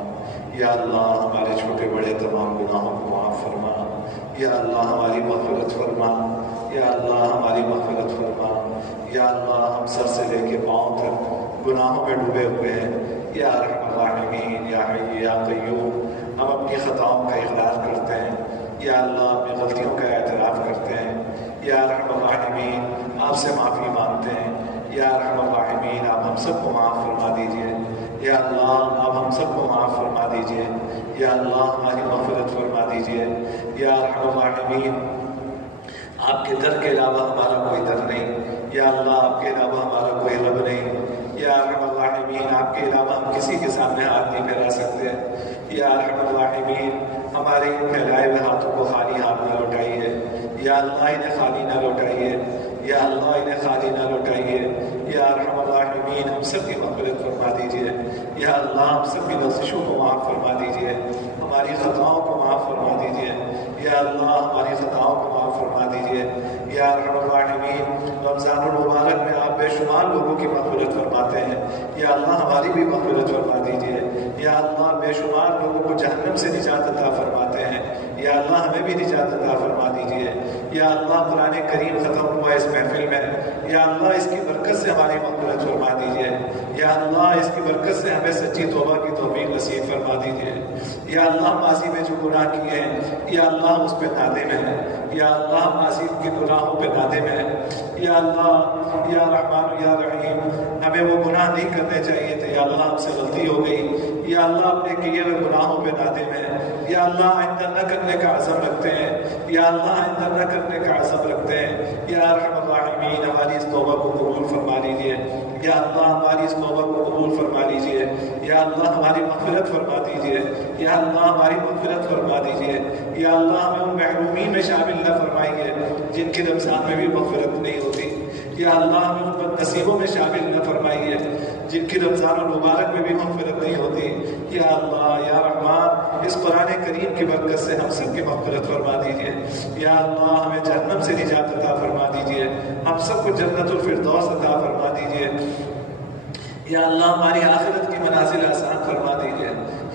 یا اللہ ہمارے چھوٹے بڑے تمام گناہوں کو معاف فرما. یا اللہ ہماری مغفرت فرما. یا اللہ ہماری مغفرت فرما. یا اللہ ہم سر سے لے کے پاؤں تک گناہوں میں ڈوبے ہوئے ہیں. یا ارحم الراحمین، یا حی یا قیوم، ہم اپنی خطاؤں کا اقرار کرتے ہیں. یا اللہ اپنی غلطیوں کا اعتراف کرتے ہیں. یا ارحم الراحمین، آپ سے معافی مانگتے ہیں. یا ارحم الراحمین، آپ ہم سب کو معاف فرما دیجئے. یا اللہ آپ ہم سب کو معاف فرما دیجئے. یا اللہ ہماری مغفرت فرما دیجئے. یا ارحم الراحمین، آپ کے در کے علاوہ ہمارا کوئی در نہیں. یا اللہ آپ کے علاوہ ہمارا کوئی رب نہیں. یا ارحم الراحمین، آپ کے علاوہ ہم کسی کے سامنے ہاتھ نہیں پھیلا سکتے. یا ارحم الراحمین، ہمارے ان پھیلائے ہوئے ہاتھوں کو خالی ہاتھ نہ لوٹائیے. یا اللہ انہیں خالی نہ لوٹائیے. یا اللہ انہیں خالی نہ لوٹائیے. یا ارحم الراحمین، ہم سب کی مغفرت فرما دیجیے. یا اللہ ہم سب کی لغزشوں کو معاف فرما دیجیے. ہماری خطاؤں کو معاف فرما دیجیے. یا اللہ ہماری خطاؤں کو معاف فرما دیجیے. یا ارحم الراحمین، رمضان المبارک میں آپ بے شمار لوگوں کی مغفرت فرماتے ہیں. یا اللہ ہماری بھی مغفرت فرما دیجیے. یا اللہ بے شمار لوگوں کو جہنم سے نجات عطا فرماتے ہیں. یا اللہ ہمیں بھی نجات عطا فرما دیجیے. یا اللہ قرآن کریم ختم ہوا اس محفل میں، یا اللہ اس کی برکت سے ہماری مغفرت فرما دیجیے. یا اللہ اس کی برکت سے ہمیں سچی توبہ کی توفیق نصیب فرما دیجیے. یا اللہ ماضی میں جو گناہ کیے ہیں یا اللہ اس پہ نادم ہیں. یا اللہ ماضی کے گناہوں پہ نادم ہیں. یا اللہ یا رحمان یا رحیم، ہمیں وہ گناہ نہیں کرنے چاہیے تھے. یا اللہ ہم سے غلطی ہو گئی. یا اللہ اپنے کیے ہوئے گناہوں پہ نادم ہیں. یا اللہ آئندہ نہ کرنے کا عزم رکھتے ہیں. یا اللہ آئندہ نہ کرنے کا عزم رکھتے ہیں. یا ارحم الراحمین، ہماری اس توبہ کو قبول فرما لیجیے. یا اللہ ہماری اس توبہ کو قبول فرما لیجیے. یا اللہ ہماری مغفرت فرما دیجیے. یا اللہ ہماری مغفرت فرما دیجیے. یا اللہ ہمیں ان محرومین میں شامل نہ فرمائیے جن کی رمضان میں بھی مغفرت نہیں ہوتی. یا اللہ ہمیں ان بد نصیبوں میں شامل نہ فرمائیے جن کی رمضان المبارک میں بھی مغفرت نہیں ہوتی. یا اللہ یا رحمان، اس قرآن کریم کی برکت سے ہم سب کی مغفرت فرما دیجیے. یا اللہ ہمیں جہنم سے نجات عطا فرما دیجیے. ہم سب کو جنت الفردوس عطا فرما دیجیے. یا اللہ ہماری آخرت کی منازل آسان فرما دیجیے.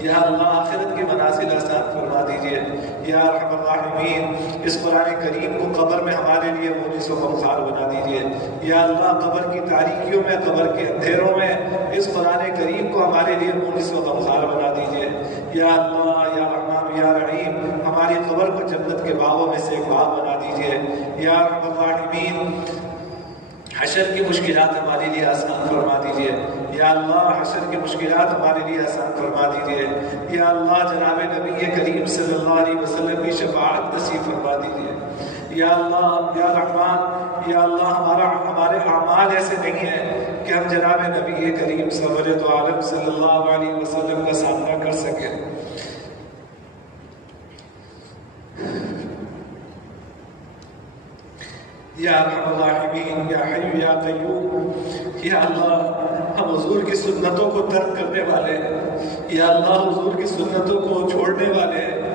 یا اللہ آخرت کی منازل آسان فرما دیجیے. یا ارحم الراحمین، اس قرآن کریم کو قبر میں ہمارے لیے مونس و غمخوار بنا دیجیے. یا اللہ قبر کی تاریکیوں میں، قبر کے اندھیروں میں اس قرآن کریم کو ہمارے لیے مونس و غمخوار بنا دیجیے. یا اللہ یا رحمان یا رحیم، ہماری قبر کو جنت کے باغوں میں سے ایک باغ بنا دیجیے. یا ارحم الراحمین، حشر کی مشکلات ہمارے لیے آسان فرما دیجیے. یا اللہ حشر کی مشکلات ہمارے لیے آسان فرما دیجیے. یا اللہ جناب نبی کریم صلی اللہ علیہ وسلم کی شفاعت نصیب فرما دیجیے. یا اللہ یا رحمان یا اللہ ہمارے اعمال ایسے نہیں ہیں کہ ہم جناب نبی کریم سرور دو عالم صلی اللہ علیہ وسلم کا سامنا کر سکیں. یا ارحم الراحمین، یا حی یا قیوم، یا اللہ ہم حضور کی سنتوں کو ترک کرنے والے ہیں. یا اللہ حضور کی سنتوں کو چھوڑنے والے ہیں.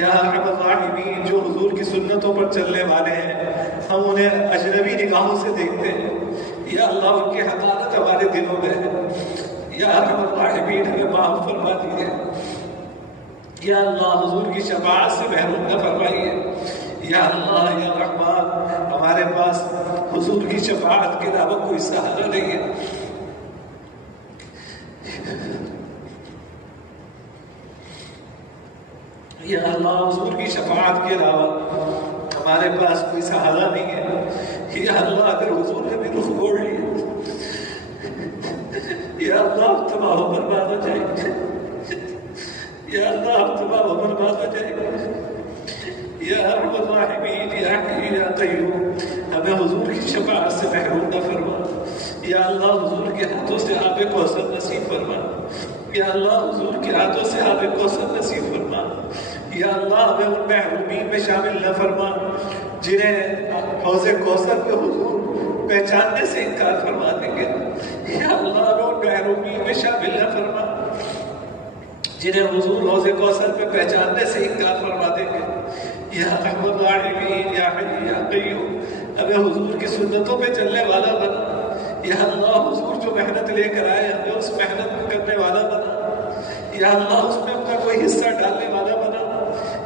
یا ارحم الراحمین، جو حضور کی سنتوں پر چلنے والے ہیں ہم انہیں اجنبی نگاہوں سے دیکھتے ہیں. یا اللہ ان کی حقارت ہمارے دلوں میں ہے. یا ارحم الراحمین ہمیں معاف فرما دیجیے. یا اللہ حضور کی شفاعت سے محروم نہ فرمائیے. یا اللہ یا رحمان، ہمارے پاس حضور کی شفاعت کے علاوہ کوئی سہارا نہیں ہے. یا اللہ حضور کی شفاعت کے علاوہ ہمارے پاس کوئی سہارا نہیں ہے. یا اللہ اگر حضور نے بھی رخ موڑ لیا، یا اللہ آپ تباہ و برباد ہو جائیں گے. یا اللہ آپ تباہ و برباد ہو جائیں گے. یا ارحم الراحمین یا حی یا قیوم ہمیں حضور کی شفاعت سے محروم نہ فرما. یا اللہ حضور کے ہاتھوں سے آب کوثر نصیب فرما. یا اللہ حضور کے ہاتھوں سے آب کوثر نصیب فرما. یا اللہ ہمیں ان محرومین میں شامل نہ فرما جنہیں حوض کوثر پہ حضور پہچاننے سے انکار فرما دیں گے. یا اللہ ہمیں ان محرومین میں شامل نہ فرما جنہیں حضور حوض کوثر پہ پہچاننے سے انکار فرما دیں گے. یا ارحم الراحمین یا حی یا قیوم ہمیں حضور کی سنتوں پہ چلنے والا بنا. یا اللہ حضور جو محنت لے کر آئے ہمیں اس محنت کرنے والا بنا. یا اللہ اس میں اپنا کوئی حصہ ڈالنے والا بنا.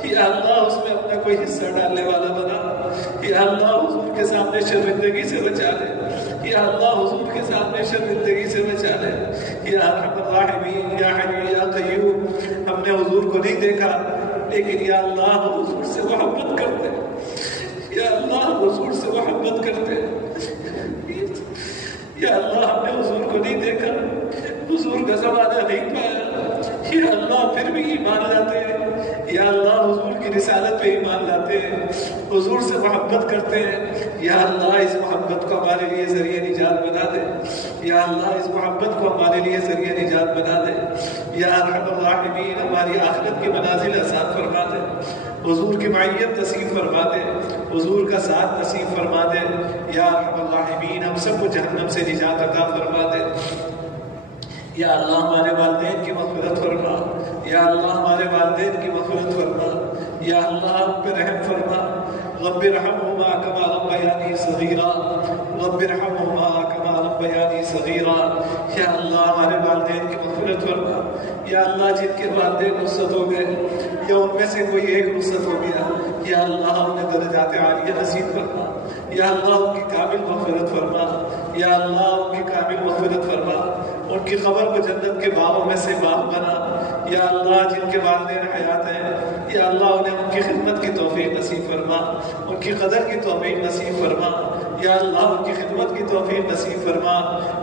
یا اللہ اس میں اپنا کوئی حصہ ڈالنے والا بنا. یا اللہ حضور کے سامنے شرمندگی سے بچا لے. یا اللہ حضور کے سامنے شرمندگی سے بچا لے. یا ارحم الراحمین یا حی یا قیوم ہم نے حضور کو نہیں دیکھا لیکن یا اللہ ہم حضور سے محبت کرتے. یا اللہ ہم حضور سے محبت کرتے. یا اللہ ہم نے حضور کو نہیں دیکھا, حضور کا زمانہ نہیں پایا, یا اللہ پھر بھی ایمان لاتے ہیں. یا اللہ حضور کی رسالت پہ ایمان لاتے ہیں, حضور سے محبت کرتے ہیں. یا اللہ اس محبت کو ہمارے لیے ذریعہ نجات بنا دے. یا اللہ اس محبت کو ہمارے لیے ذریعہ نجات بنا دے. یا ارحم الراحمین ہماری آخرت کی منازل آسان فرما دے. حضور کی معیت نصیب فرما دے, حضور کا ساتھ نصیب فرما دے. یا ارحم الراحمین ہم سب کو جہنم سے نجات عطا فرما دے. یا اللہ ہمارے والدین کی مغفرت فرما. یا اللہ ہمارے والدین کی مغفرت فرما. یا اللہ ہم پہ رحم فرما. رب ارحمہما کما ربیانی صغیرا. رب ارحمہما کما ربیانی صغیرا. یا اللہ ہمارے والدین کی مغفرت فرما. یا اللہ جن کے والدین رخصت ہو گئے یا ان میں سے کوئی ایک رخصت ہو گیا, یا اللہ انہیں درجات عالیہ نصیب فرما. یا اللہ ان کی کامل مغفرت فرما. یا اللہ ان کی کامل مغفرت فرما. ان کی قبر کو جنت کے باغوں میں سے باغ بنا. یا اللہ جن کے والدین حیات ہیں یا اللہ انہیں ان کی خدمت کی توفیق نصیب فرما, ان کی قدر کی توفیق نصیب فرما. یا اللہ ان کی خدمت کی توفیق نصیب فرما.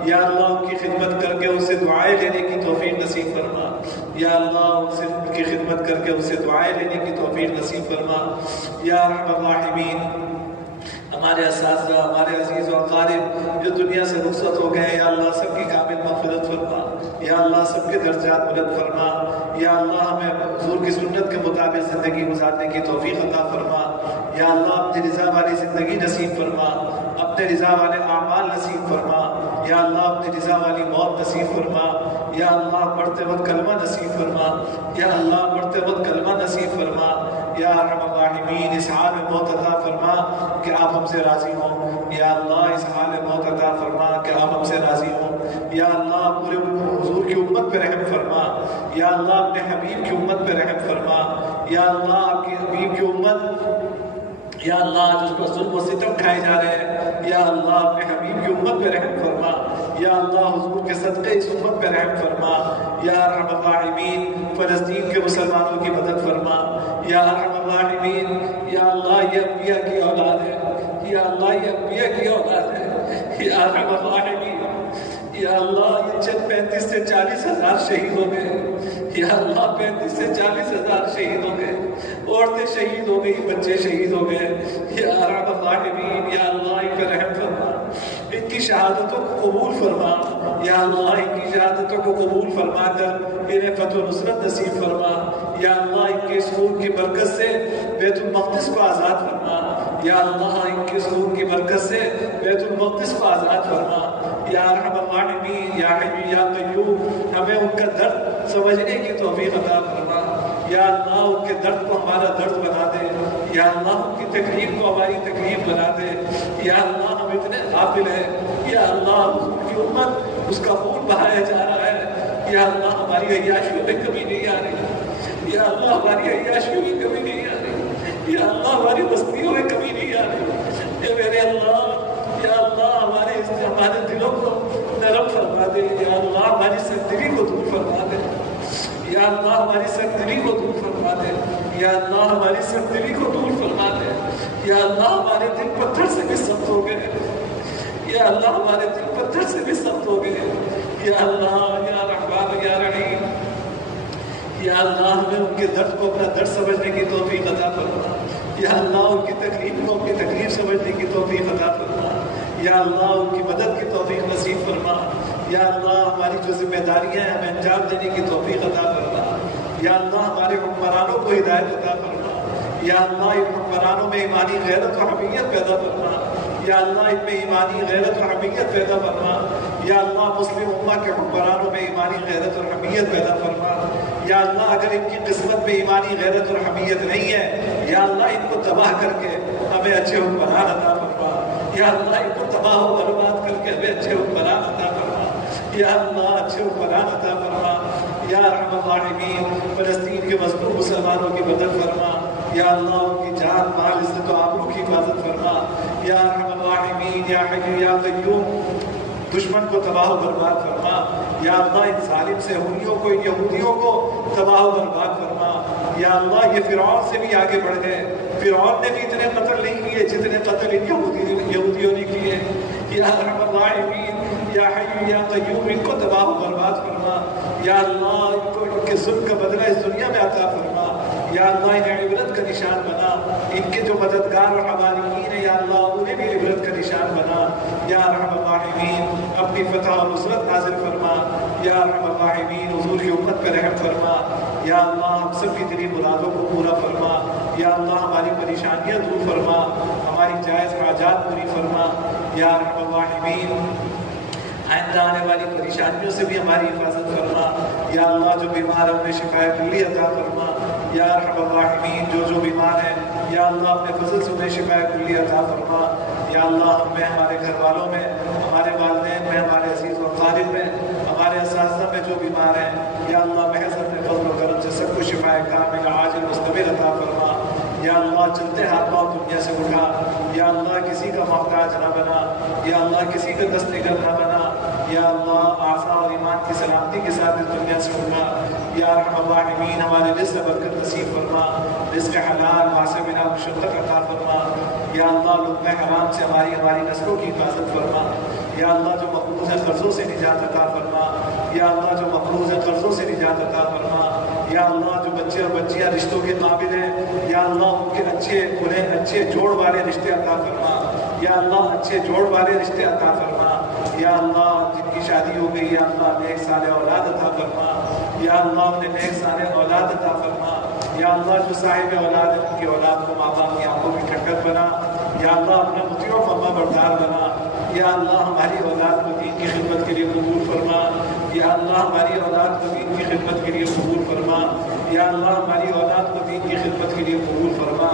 یا اللہ ان کی خدمت کر کے اسے دعائیں لینے کی توفیق نصیب فرما. یا اللہ ان کی خدمت کر کے اسے دعائیں لینے کی توفیق نصیب فرما. یا ارحم الراحمین ہمارے اساتذہ ہمارے عزیز و اقارب جو دنیا سے رخصت ہو گئے, یا اللہ سب کی کامل مغفرت فرما. یا اللہ سب کے درجات بلند فرما. یا اللہ ہمیں حضور کی سنت کے مطابق زندگی گزارنے کی توفیق عطا فرما. یا اللہ اپنی رضا والی زندگی نصیب فرما, اپنے رضا والے اعمال نصیب فرما. یا اللہ اپنی رضا والی موت نصیب فرما. یا اللہ مرتے وقت کلمہ نصیب فرما. یا اللہ مرتے وقت کلمہ نصیب فرما. یا ارحم الراحمین اس حال موت عطا فرما کہ آپ ہم سے راضی ہوں. یا اللہ اس حال موت عطا فرما کہ آپ ہم سے راضی ہوں. یا اللہ پورے حضور کی امت پہ رحم فرما. یا اللہ اپنے حبیب کی امت پہ رحم فرما. یا اللہ آپ کی حبیب کی امت یا اللہ جس پر ظلم و ستم کھائے جا رہے ہیں, یا اللہ اپنے حبیب کی امت پہ رحم فرما. یا اللہ حضور کے صدقے اس امت پہ رحم فرما. یا ارحم الراحمین فلسطین کے مسلمانوں کی مدد فرما. یا ارحم الراحمین یا اللہ یہ انبیاء کی اولاد ہے, یا اللہ یہ انبیاء کی اولاد ہے. یا ارحم الراحمین یا اللہ یہ چند 35 سے 40 ہزار شہید ہو گئے. یا اللہ 35 سے 40 ہزار شہید ہو گئے, عورتیں شہید ہو گئی, بچے شہید ہو گئے. یا ارحم الراحمین یا اللہ ان پہ رحم فرما, ان کی شہادتوں کو قبول فرما. یا اللہ ان کی شہادتوں کو قبول فرما کر انہیں فتح و نصرت نصیب فرما. یا اللہ ان کے سرور کی برکت سے بیت المقدس کو آزاد فرما. یا اللہ ان کے سرور کی برکت سے بیت المقدس کو آزاد فرما. یا ارحم الراحمین یا حی یا قیوم ہمیں ان کا درد سمجھنے کی توفیق عطا فرما. یا اللہ ان کے درد کو ہمارا درد بنا دے. یا اللہ ان کی تکلیف کو ہماری تکلیف بنا دے. یا اللہ ہم اتنے غافل ہیں, یا اللہ حضور کی امت اس کا خون بہایا جا رہا ہے. یا اللہ ہماری عیاشیوں میں کمی نہیں آ رہی. یا اللہ ہماری عیاشیوں میں کمی نہیں آ رہی. یا اللہ ہماری بستیوں میں کمی نہیں آ رہی. اے میرے اللہ, یا اللہ ہمارے دلوں کو نرم فرما دے. یا اللہ ہماری سختی کو دور فرما دے. یا اللہ ہماری سختی کو دور فرما دے. یا اللہ ہماری سختی کو دور فرما دے. یا اللہ ہمارے دل پتھر سے بھی سخت ہو گئے. یا اللہ ہمارے دل پتھر سے بھی سخت ہو گئے. یا اللہ یا رحمان یا رحیم, یا اللہ ہمیں ان کے درد کو اپنا درد سمجھنے کی توفیق عطا فرما. یا اللہ ان کی تکلیف کو اپنی تکلیف سمجھنے کی توفیق عطا فرما، یا اللہ ان کی مدد کی توفیق نصیب فرما، یا اللہ ہماری جو ذمہ داریاں ہیں ہمیں انجام دینے کی توفیق عطا فرما، یا اللہ ہمارے حکمرانوں کو ہدایت عطا فرما، یا اللہ ان حکمرانوں میں ایمانی غیرت و حمیت پیدا فرما، یا اللہ ان میں ایمانی غیرت و حمیت پیدا فرما، یا اللہ مسلم امہ کے حکمرانوں میں ایمانی غیرت اور حمیت پیدا فرما، یا اللہ اگر ان کی قسمت میں ایمانی غیرت اور حمیت نہیں ہے، یا اللہ ان کو تباہ کر کے ہمیں اچھے حکمران عطا فرما، یا اللہ ان کو تباہ و برباد کر کے ہمیں اچھے حکمران عطا فرما، یا اللہ اچھے حکمران عطا فرما، یا ارحم الراحمین فلسطین کے مظلوم مسلمانوں کی مدد فرما، یا اللہ ان کی جان مال عزت و آبرو کی حفاظت فرما، یا ارحم الراحمین یا حی یا قیوم دشمن کو تباہ و برباد فرما، یا اللہ ان ظالم سہولیوں کو، ان یہودیوں کو تباہ و برباد فرما، یا اللہ یہ فرعون سے بھی آگے بڑھ گئے، فرعون نے بھی اتنے قتل نہیں کیے جتنے قتل ان یہودیوں نے کیے، یا ارحم الراحمین یا حی یا قیوم ان کو تباہ و برباد فرما، یا اللہ ان کو ان کے ظلم کا بدلہ اس دنیا میں عطا فرما، یا اللہ انہیں عبرت کا نشان بنا، ان کے جو مددگار اور حواریین ہیں یا اللہ انہیں بھی عبرت کا نشان بنا، یا ارحم الراحمین اپنی فتح اور نصرت نازل فرما، یا ارحم الراحمین حضور کی امت پر رحم فرما، یا اللہ ہم سب کی دلی مرادوں کو پورا فرما، یا اللہ ہماری پریشانیاں دور فرما، ہماری جائز حاجات پوری فرما، یا ارحم الراحمین آئندہ آنے والی پریشانیوں سے بھی ہماری حفاظت فرما، یا اللہ جو بیمار ہیں انہیں شفائے کلی عطا فرما، یا ارحم الراحمین جو بیمار ہیں یا اللہ اپنے فضل سے انہیں شفائے کلی عطا فرما، یا اللہ ہم میں، ہمارے گھر والوں میں، ہمارے والدین میں، ہمارے عزیز و اقارب میں، ہمارے اساتذہ میں جو بیمار ہیں یا اللہ محض اپنے فضل و کرم سے سب کو شفائے کامل عاجل مستمر عطا فرما، یا اللہ چلتے ہاتھ پاؤں دنیا سے اٹھا، یا اللہ کسی کا محتاج نہ بنا، یا اللہ کسی کا دستگیر نہ بنا، یا اللہ اعضاء اور ایمان کی سلامتی کے ساتھ اس دنیا سے اٹھا، یا ارحم الراحمین ہمارے رزق برکت نصیب فرما، رزق حلال واسع بنا مشقت عطا فرما، یا اللہ لقمہ حرام سے ہماری نسلوں کی حفاظت فرما، یا اللہ جو مقروض ہے قرضوں سے نجات عطا فرما، یا اللہ جو مقروض ہے قرضوں سے نجات عطا فرما، یا اللہ جو بچے اور بچیاں رشتوں کے قابل ہیں یا اللہ ان کے اچھے جوڑ والے رشتے عطا فرما، یا اللہ اچھے جوڑ والے رشتے عطا فرما، یا اللہ جن کی شادی ہو گئی یا اللہ نیک صالح اولاد عطا فرما، یا اللہ انہیں نیک صالح اولاد عطا فرما، یا اللہ جو صاحب اولاد ہے ان کی اولاد کو ماں باپ کی آنکھوں کی ٹھنڈک بنا، یا اللہ اپنا مطیع و فرما بردار بنا، یا اللہ ہماری اولاد کو دین کی خدمت کے لیے قبول فرما، یا اللہ ہماری اولاد کو دین کی خدمت کے لیے قبول فرما، یا اللہ ہماری اولاد کو دین کی خدمت کے لیے قبول فرما،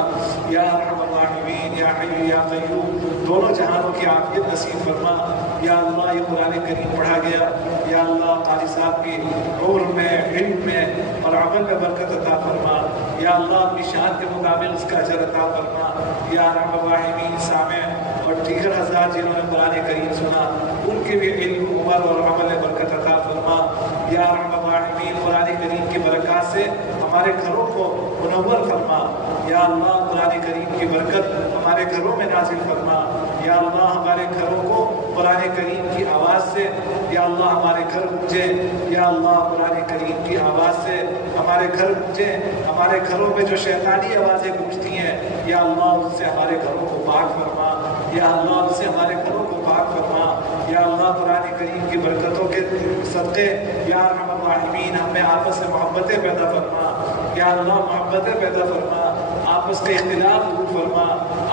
یا ارحم الراحمین یا حی یا قیوم دونوں جہانوں کی عافیت نصیب فرما، یا اللہ یہ قرآن کریم پڑھا گیا یا اللہ قاری صاحب کی عمر میں، علم میں اور عمل میں برکت عطا فرما، یا اللہ اپنی شان کے مطابق اس کا اجر عطا فرما، یا ارحم الراحمین سامع اور دیگر حضرات جنہوں نے قرآن کریم سنا ان کے بھی علم، عمر اور عمل میں برکت عطا فرما، یا ارحم الراحمین قرآن کریم کی برکات سے ہمارے گھروں کو منور فرما، یا اللہ قرآن کریم کی برکت ہمارے گھروں میں نازل فرما، یا اللہ ہمارے گھروں کو قرآن کریم کی آواز سے یا اللہ ہمارے گھر گونجے، یا اللہ قرآن کریم کی آواز سے ہمارے گھر گونجے، ہمارے گھروں میں جو شیطانی آوازیں گونجتی ہیں یا اللہ ان سے ہمارے گھروں کو پاک فرما، یا اللہ ان سے ہمارے گھروں کو پاک فرما، یا اللہ قرآن کریم کی برکتوں کے صدقے یا ارحم الراحمین ہم میں آپس سے محبتیں پیدا فرما، یا اللہ محبتیں پیدا فرما، آپس کے اختلاف دور فرما،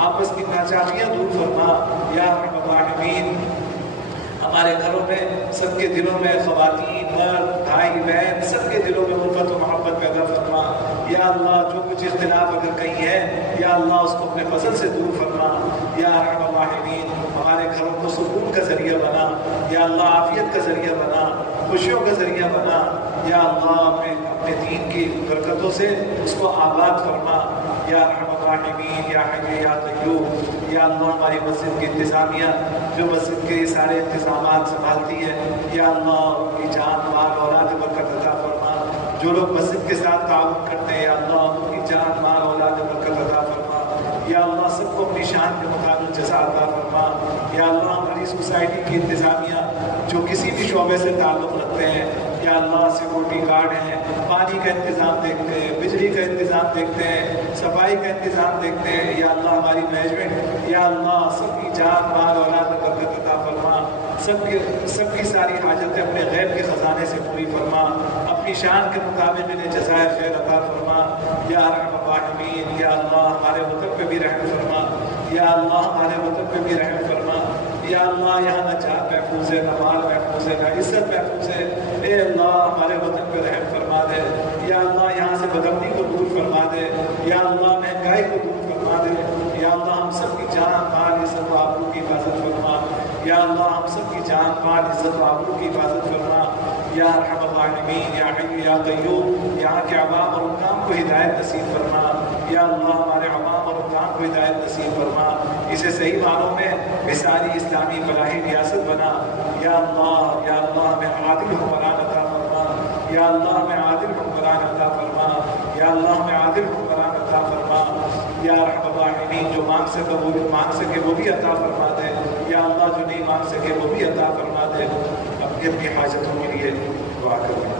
آپس کی ناچاکیاں دور فرما، یا ارحم الراحمین ہمارے گھروں میں سب کے دلوں میں خواتین، مرد، بھائی بہن سب کے دلوں میں الفت و محبت پیدا فرما، یا اللہ جو کچھ اختلاف اگر کہیں ہے یا اللہ اس کو اپنے فضل سے دور فرما، یا ارحم الراحمین ہمارے گھروں کو سکون کا ذریعہ بنا، یا اللہ عافیت کا ذریعہ بنا، خوشیوں کا ذریعہ بنا، یا اللہ اپنے دین کی برکتوں سے اس کو آباد فرما، یا ارحم الراحمین یا حی یا قیوم، یا اللہ ہماری مسجد کی انتظامیہ جو مسجد کے سارے انتظامات سنبھالتی ہے یا اللہ ان کی جان مال اولاد برکت عطا فرما، جو لوگ مسجد کے ساتھ تعاون کرتے ہیں یا اللہ ان کی جان مال اولاد برکت عطا فرما، یا اللہ سب کو اپنی شان کے مطابق جزا عطا فرما، یا اللہ ہماری سوسائٹی کی انتظامیہ جو کسی بھی شعبے سے تعلق رکھتے ہیں یا اللہ سیکورٹی گارڈ ہیں، پانی کا انتظام دیکھتے ہیں، بجلی کا انتظام دیکھتے ہیں، صفائی کا انتظام دیکھتے ہیں، یا اللہ ہماری مینجمنٹ، یا اللہ سب کی جان مال اولاد میں برکت عطا فرما، سب کی ساری حاجتیں اپنے غیب کے خزانے سے پوری فرما، اپنی شان کے مطابق انہیں جزائے خیر عطا فرما، یا ارحم الراحمین، یا اللہ ہمارے وطن پہ بھی رحم فرما، یا اللہ ہمارے وطن پہ بھی رحم فرما، یا اللہ یہاں نہ جان محفوظ ہے، نہ مال محفوظ ہے، نہ عزت محفوظ ہے، اے اللہ ہمارے وطن پہ رحم فرما دے، یا اللہ یہاں سے بدمنی کو دور فرما دے، یا اللہ مہنگائی کو دور فرما دے، یا اللہ ہم سب کی جان مال عزت و آبرو کی حفاظت فرما، یا اللہ ہم سب کی جان مال عزت و آبرو کی حفاظت فرما، یا ارحم الراحمین، یا حی یا قیوم، یہاں کے عوام اور حکام کو ہدایت نصیب فرما، یا اللہ ہمارے عوام اور حکام کو ہدایت نصیب فرما، اسے صحیح معنوں میں مثالی اسلامی فلاحی ریاست بنا، یا اللہ ہمیں عادل حکمران عطا فرما، یا اللہ ہمیں عادل حکمران عطا فرما، یا اللہ ہمیں عادل حکمران عطا فرما، یا ارحم الراحمین، جو مانگ سکے وہ بھی عطا فرما دے، یا اللہ جو نہیں مانگ سکے وہ بھی عطا فرما دے، اپنی حاجتوں کے لیے دعا کریں۔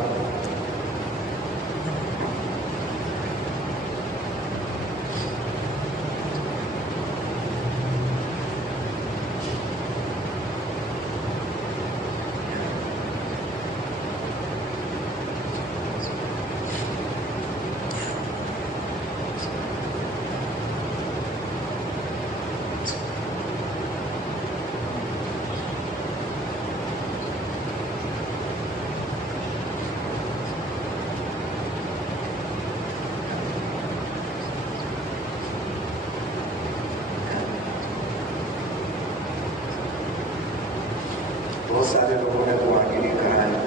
بہت سارے لوگوں نے دعا کے لیے کہا ہے،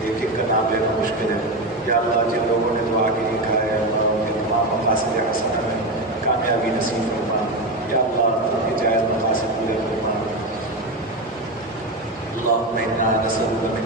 ایک ایک کا نام لینا مشکل ہے، یا اللہ جن لوگوں نے دعا کے لیے کہا ہے ان کے تمام مقاصد حسنہ میں کامیابی نصیب فرما، یا اللہ ان کے جائز مقاصد پورے فرما۔ اللہم انا نسألک من